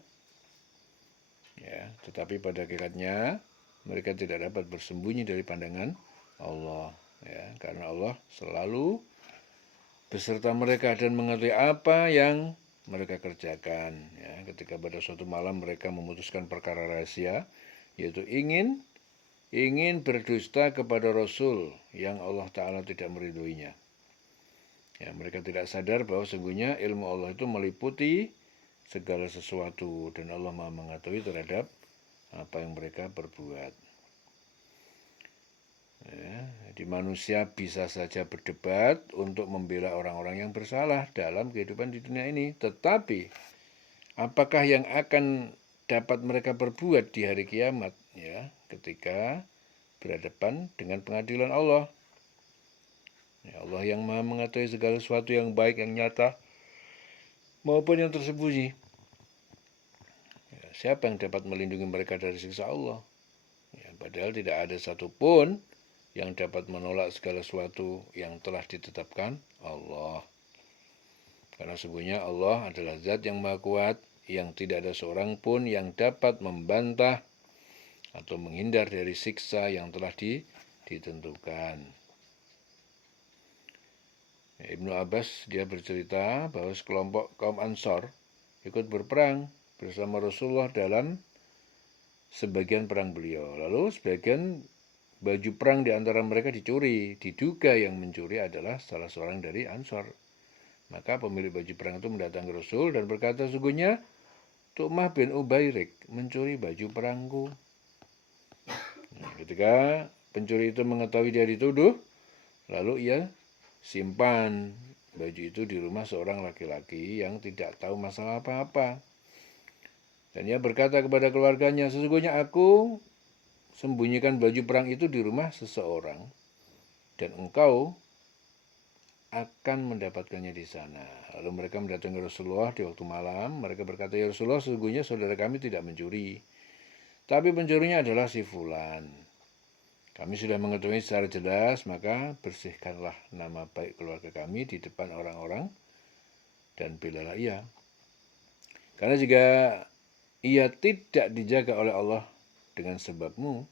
ya, tetapi pada hakikatnya mereka tidak dapat bersembunyi dari pandangan Allah, ya, karena Allah selalu beserta mereka dan mengetahui apa yang mereka kerjakan. Ya, ketika pada suatu malam mereka memutuskan perkara rahasia, yaitu ingin berdusta kepada Rasul yang Allah Ta'ala tidak meridhoinya. Ya, mereka tidak sadar bahwa sesungguhnya ilmu Allah itu meliputi segala sesuatu, dan Allah Maha mengetahui terhadap apa yang mereka perbuat. Ya, jadi manusia bisa saja berdebat untuk membela orang-orang yang bersalah dalam kehidupan di dunia ini, tetapi apakah yang akan dapat mereka perbuat di hari kiamat, ya, ketika berhadapan dengan pengadilan Allah? Ya, Allah yang Maha mengetahui segala sesuatu yang baik, yang nyata maupun yang tersembunyi. Ya, siapa yang dapat melindungi mereka dari siksa Allah? Ya, padahal tidak ada satupun yang dapat menolak segala sesuatu yang telah ditetapkan Allah. Karena sesungguhnya Allah adalah zat yang maha kuat, yang tidak ada seorang pun yang dapat membantah atau menghindar dari siksa yang telah ditentukan. Ibnu Abbas dia bercerita bahwa sekelompok kaum Ansor ikut berperang bersama Rasulullah dalam sebagian perang beliau. Lalu sebagian baju perang di antara mereka dicuri. Diduga yang mencuri adalah salah seorang dari Ansor. Maka pemilik baju perang itu mendatangi Rasul dan berkata, sesungguhnya Tu'mah bin Ubairik mencuri baju perangku. Nah, ketika pencuri itu mengetahui dia dituduh, lalu ia simpan baju itu di rumah seorang laki-laki yang tidak tahu masalah apa-apa. Dan ia berkata kepada keluarganya, sesungguhnya aku sembunyikan baju perang itu di rumah seseorang, dan engkau akan mendapatkannya di sana. Lalu mereka mendatangi Rasulullah di waktu malam. Mereka berkata, ya Rasulullah, sesungguhnya saudara kami tidak mencuri, tapi pencurinya adalah si Fulan. Kami sudah mengetahui secara jelas, maka bersihkanlah nama baik keluarga kami di depan orang-orang dan belalah ia. Karena jika ia tidak dijaga oleh Allah dengan sebabmu,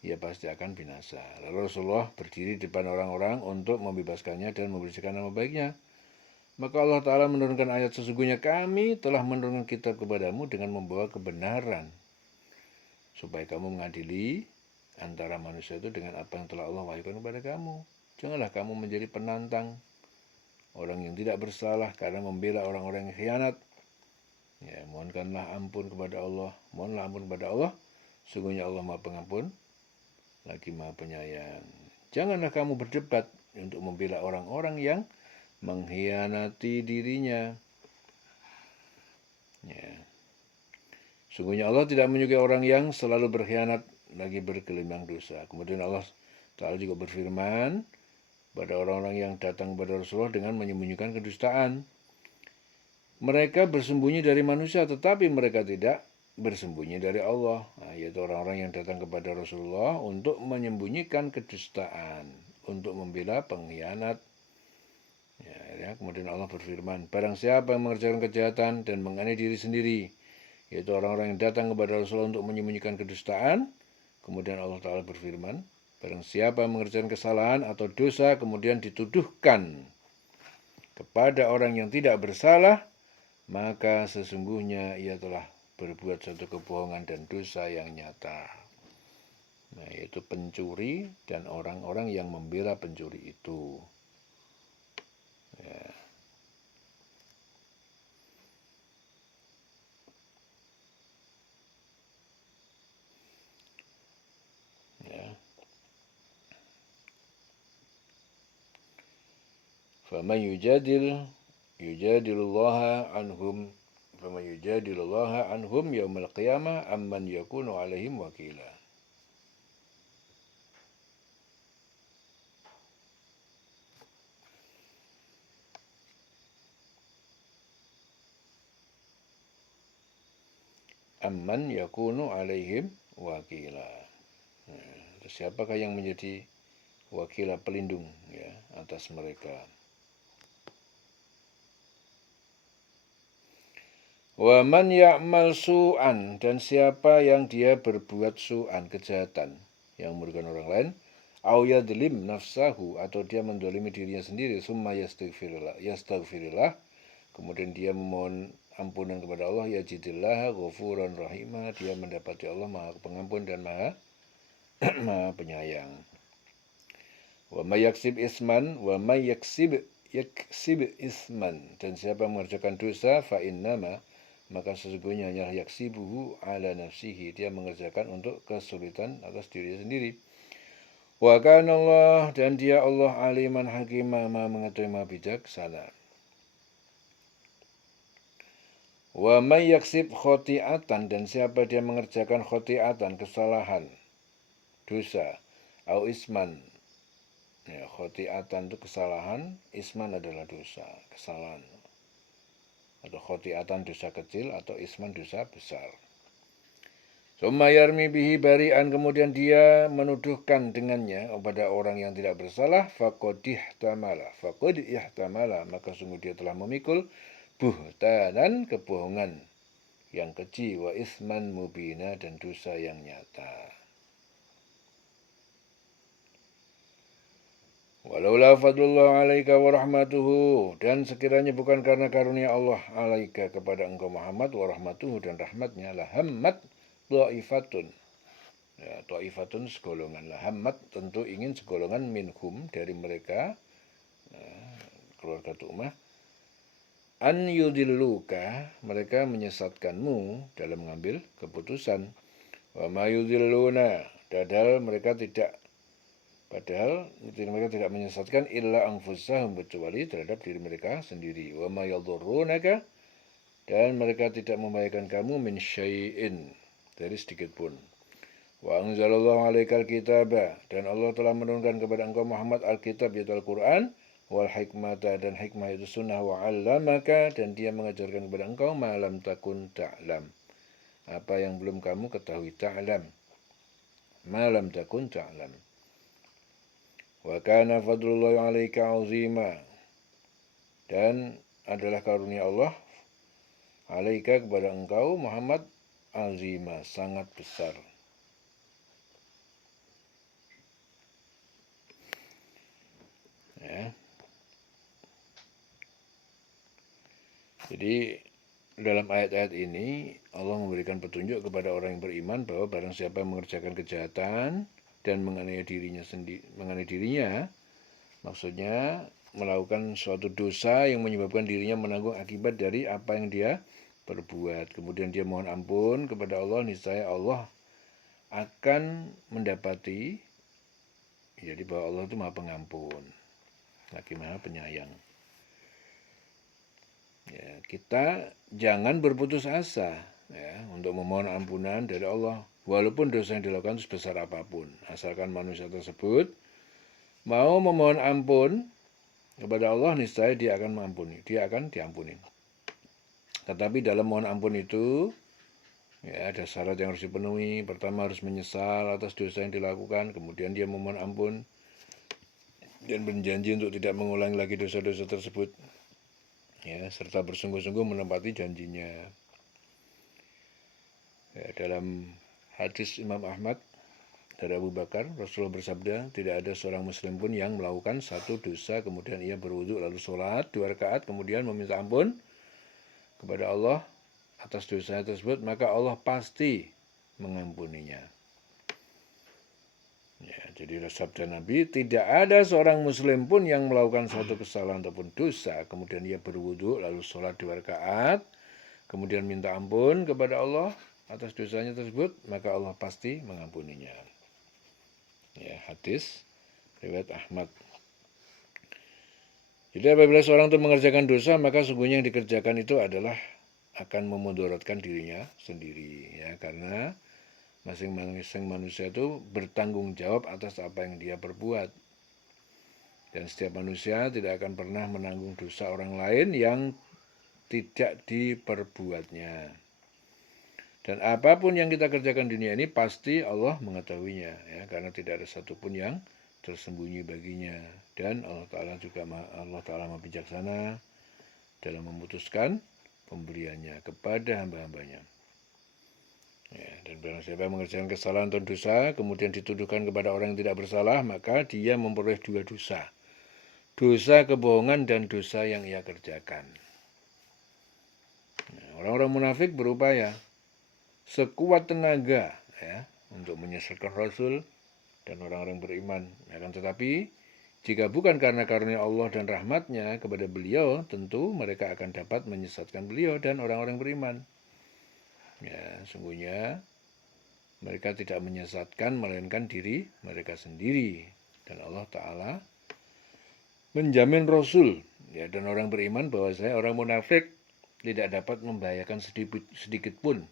ia pasti akan binasa. Lalu Rasulullah berdiri di depan orang-orang untuk membebaskannya dan membersihkan nama baiknya. Maka Allah Ta'ala menurunkan ayat, sesungguhnya kami telah menurunkan kitab kepadamu dengan membawa kebenaran, supaya kamu mengadili antara manusia itu dengan apa yang telah Allah wahyukan kepada kamu. Janganlah kamu menjadi penantang orang yang tidak bersalah karena membela orang-orang yang khianat. Ya, mohonkanlah ampun kepada Allah. Mohonlah ampun kepada Allah. Sungguhnya Allah Maha Pengampun, lagi Maha Penyayang. Janganlah kamu berdebat untuk membela orang-orang yang mengkhianati dirinya. Ya. Sungguhnya Allah tidak menyukai orang yang selalu berkhianat lagi bergelimang dosa. Kemudian Allah Ta'ala juga berfirman pada orang-orang yang datang kepada Rasulullah dengan menyembunyikan kedustaan. Mereka bersembunyi dari manusia, tetapi mereka tidak bersembunyi dari Allah. Nah, yaitu orang-orang yang datang kepada Rasulullah untuk menyembunyikan kedustaan, untuk membela pengkhianat. Ya, kemudian Allah berfirman, barang siapa yang mengerjakan kejahatan dan menganiaya diri sendiri, yaitu orang-orang yang datang kepada Rasulullah untuk menyembunyikan kedustaan. Kemudian Allah Ta'ala berfirman, barang siapa yang mengerjakan kesalahan atau dosa kemudian dituduhkan kepada orang yang tidak bersalah, maka sesungguhnya ia telah berbuat suatu kebohongan dan dosa yang nyata. Nah, yaitu pencuri dan orang-orang yang membela pencuri itu. Ya. Ya. Faman yujadilullaha anhum yaumal qiyamah amman yakunu alaihim wakila. Amman yakunu alaihim wakila. Siapakah yang menjadi wakila pelindung ya atas mereka? Wa man ya'mal su'an, dan siapa yang dia berbuat su'an, kejahatan yang merugikan orang lain, au yadlim nafsahu, atau dia mendolimi dirinya sendiri, summa yastaghfirillah, kemudian dia memohon ampunan kepada Allah, yajidillah ghafuran rahimah, dia mendapati Allah Maha Pengampun dan Maha Penyayang. Wa may yaksib isman isman, dan siapa mengerjakan dosa fa innama, maka sesungguhnya hanya yaksibuhu ala nafsihi, dia mengerjakan untuk kesulitan atas dirinya sendiri. Wa kana Allah, dan dia Allah aliman hakimah, Maha mengetahui, Maha bijaksana. Wa may yaksib khoti'atan, dan siapa dia mengerjakan khoti'atan, kesalahan, dosa, au isman. Ya, khoti'atan itu kesalahan, isman adalah dosa, kesalahan. Atau khoti'atan dosa kecil, atau isman dosa besar. Summa yarmi bihi bari'an, kemudian dia menuduhkan dengannya kepada orang yang tidak bersalah, faqad ihtamala, maka sungguh dia telah memikul buhtanan, kebohongan yang keji, wa isman mubina, dan dosa yang nyata. Walaula fadlullah alaika wa rahmatuhu, dan sekiranya bukan karena karunia Allah alaika kepada engkau Muhammad, wa rahmatuhu, dan rahmatnya, la hammat dha'ifatun. Ya, dha'ifatun segolongan, la hammat tentu ingin segolongan minhum dari mereka, keluarga Tu'mah, an yudilluka, mereka menyesatkanmu dalam mengambil keputusan. Wa ma yudilluna, dadal mereka tidak Padahal mereka tidak menyesatkan illa anfusahum, kecuali terhadap diri mereka sendiri. Wa ma yadhurrunaka, dan mereka tidak membahayakan kamu min syai'in, dari sedikit pun. Wa anzalallahu alaikal kitaba, dan Allah telah menurunkan kepada engkau Muhammad alkitab yaitu Al-Quran, wal hikmata, dan hikmah itu sunnah, wa 'allamaka, dan dia mengajarkan kepada engkau ma lam takun ta'lam, apa yang belum kamu ketahui. Ta'lam, ma lam takun ta'lam. Wa kana fadlullahi 'alaika 'azima, dan adalah karunia Allah 'alaika, kepada engkau Muhammad, 'azima, sangat besar. Ya. Jadi dalam ayat-ayat ini Allah memberikan petunjuk kepada orang yang beriman bahwa barang siapa mengerjakan kejahatan dan menganiaya dirinya, maksudnya melakukan suatu dosa yang menyebabkan dirinya menanggung akibat dari apa yang dia perbuat. Kemudian dia mohon ampun kepada Allah, niscaya Allah akan mendapati, jadi bahwa Allah itu Maha Pengampun, lagi Maha Penyayang. Ya, kita jangan berputus asa ya untuk memohon ampunan dari Allah, walaupun dosa yang dilakukan itu sebesar apapun, asalkan manusia tersebut mau memohon ampun kepada Allah, niscaya dia akan mengampuni, dia akan diampuni. Tetapi dalam mohon ampun itu ya ada syarat yang harus dipenuhi. Pertama, harus menyesal atas dosa yang dilakukan, kemudian dia memohon ampun dan berjanji untuk tidak mengulangi lagi dosa-dosa tersebut. Ya, serta bersungguh-sungguh menepati janjinya. Ya, dalam hadis Imam Ahmad dari Abu Bakar, Rasulullah bersabda, tidak ada seorang muslim pun yang melakukan satu dosa, kemudian ia berwudu lalu sholat 2 rakaat, kemudian meminta ampun kepada Allah atas dosanya tersebut, maka Allah pasti mengampuninya. Ya, jadi sabda Nabi, tidak ada seorang muslim pun yang melakukan suatu kesalahan ataupun dosa, kemudian ia berwudu lalu sholat 2 rakaat, kemudian minta ampun kepada Allah atas dosanya tersebut, maka Allah pasti mengampuninya. Ya, hadis riwayat Ahmad. Jadi apabila seorang itu mengerjakan dosa, maka sungguhnya yang dikerjakan itu adalah akan memudaratkan dirinya sendiri, ya, karena masing-masing manusia itu bertanggung jawab atas apa yang dia perbuat. Dan setiap manusia tidak akan pernah menanggung dosa orang lain yang tidak diperbuatnya. Dan apapun yang kita kerjakan di dunia ini pasti Allah mengetahuinya, ya, karena tidak ada satupun yang tersembunyi baginya. Dan Allah Ta'ala juga Allah Ta'ala Maha Bijaksana dalam memutuskan pemberiannya kepada hamba-hambanya. Ya, dan barang siapa mengerjakan kesalahan atau dosa, kemudian dituduhkan kepada orang yang tidak bersalah, maka dia memperoleh 2 dosa. Dosa kebohongan dan dosa yang ia kerjakan. Nah, orang-orang munafik berupaya sekuat tenaga ya untuk menyesatkan Rasul dan orang-orang beriman. Akan tetapi jika bukan karena karunia Allah dan rahmatnya kepada beliau, tentu mereka akan dapat menyesatkan beliau dan orang-orang beriman. Ya, sungguhnya mereka tidak menyesatkan melainkan diri mereka sendiri. Dan Allah Ta'ala menjamin Rasul ya, dan orang beriman bahwasanya orang munafik tidak dapat membahayakan sedikit pun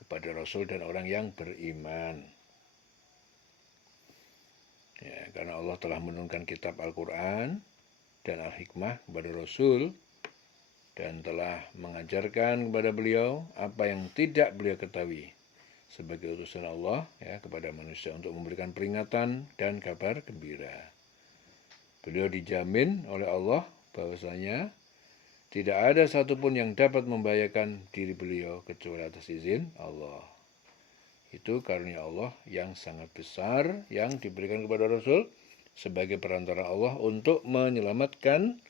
kepada Rasul dan orang yang beriman. Ya, karena Allah telah menurunkan kitab Al-Quran dan Al-Hikmah kepada Rasul dan telah mengajarkan kepada beliau apa yang tidak beliau ketahui sebagai utusan Allah ya, kepada manusia untuk memberikan peringatan dan kabar gembira. Beliau dijamin oleh Allah bahwasanya tidak ada satupun yang dapat membahayakan diri beliau kecuali atas izin Allah. Itu karunia Allah yang sangat besar yang diberikan kepada Rasul sebagai perantara Allah untuk menyelamatkan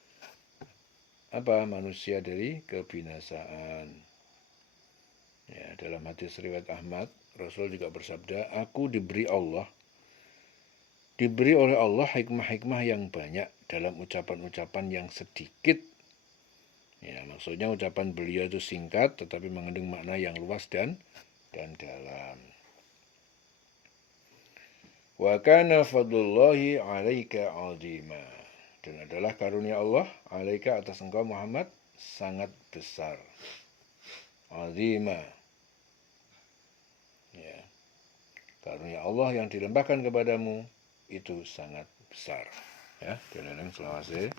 manusia dari kebinasaan. Ya, dalam hadis riwayat Ahmad, Rasul juga bersabda, aku diberi oleh Allah hikmah-hikmah yang banyak dalam ucapan-ucapan yang sedikit. Ya, maksudnya ucapan beliau itu singkat tetapi mengandung makna yang luas dan dalam. Wa kana fadlullahi 'alaika 'azima. Dan adalah karunia Allah 'alaika atas engkau Muhammad sangat besar. 'Azima. Ya. Karunia Allah yang dilimpahkan kepadamu itu sangat besar. Ya, deleleng selawase.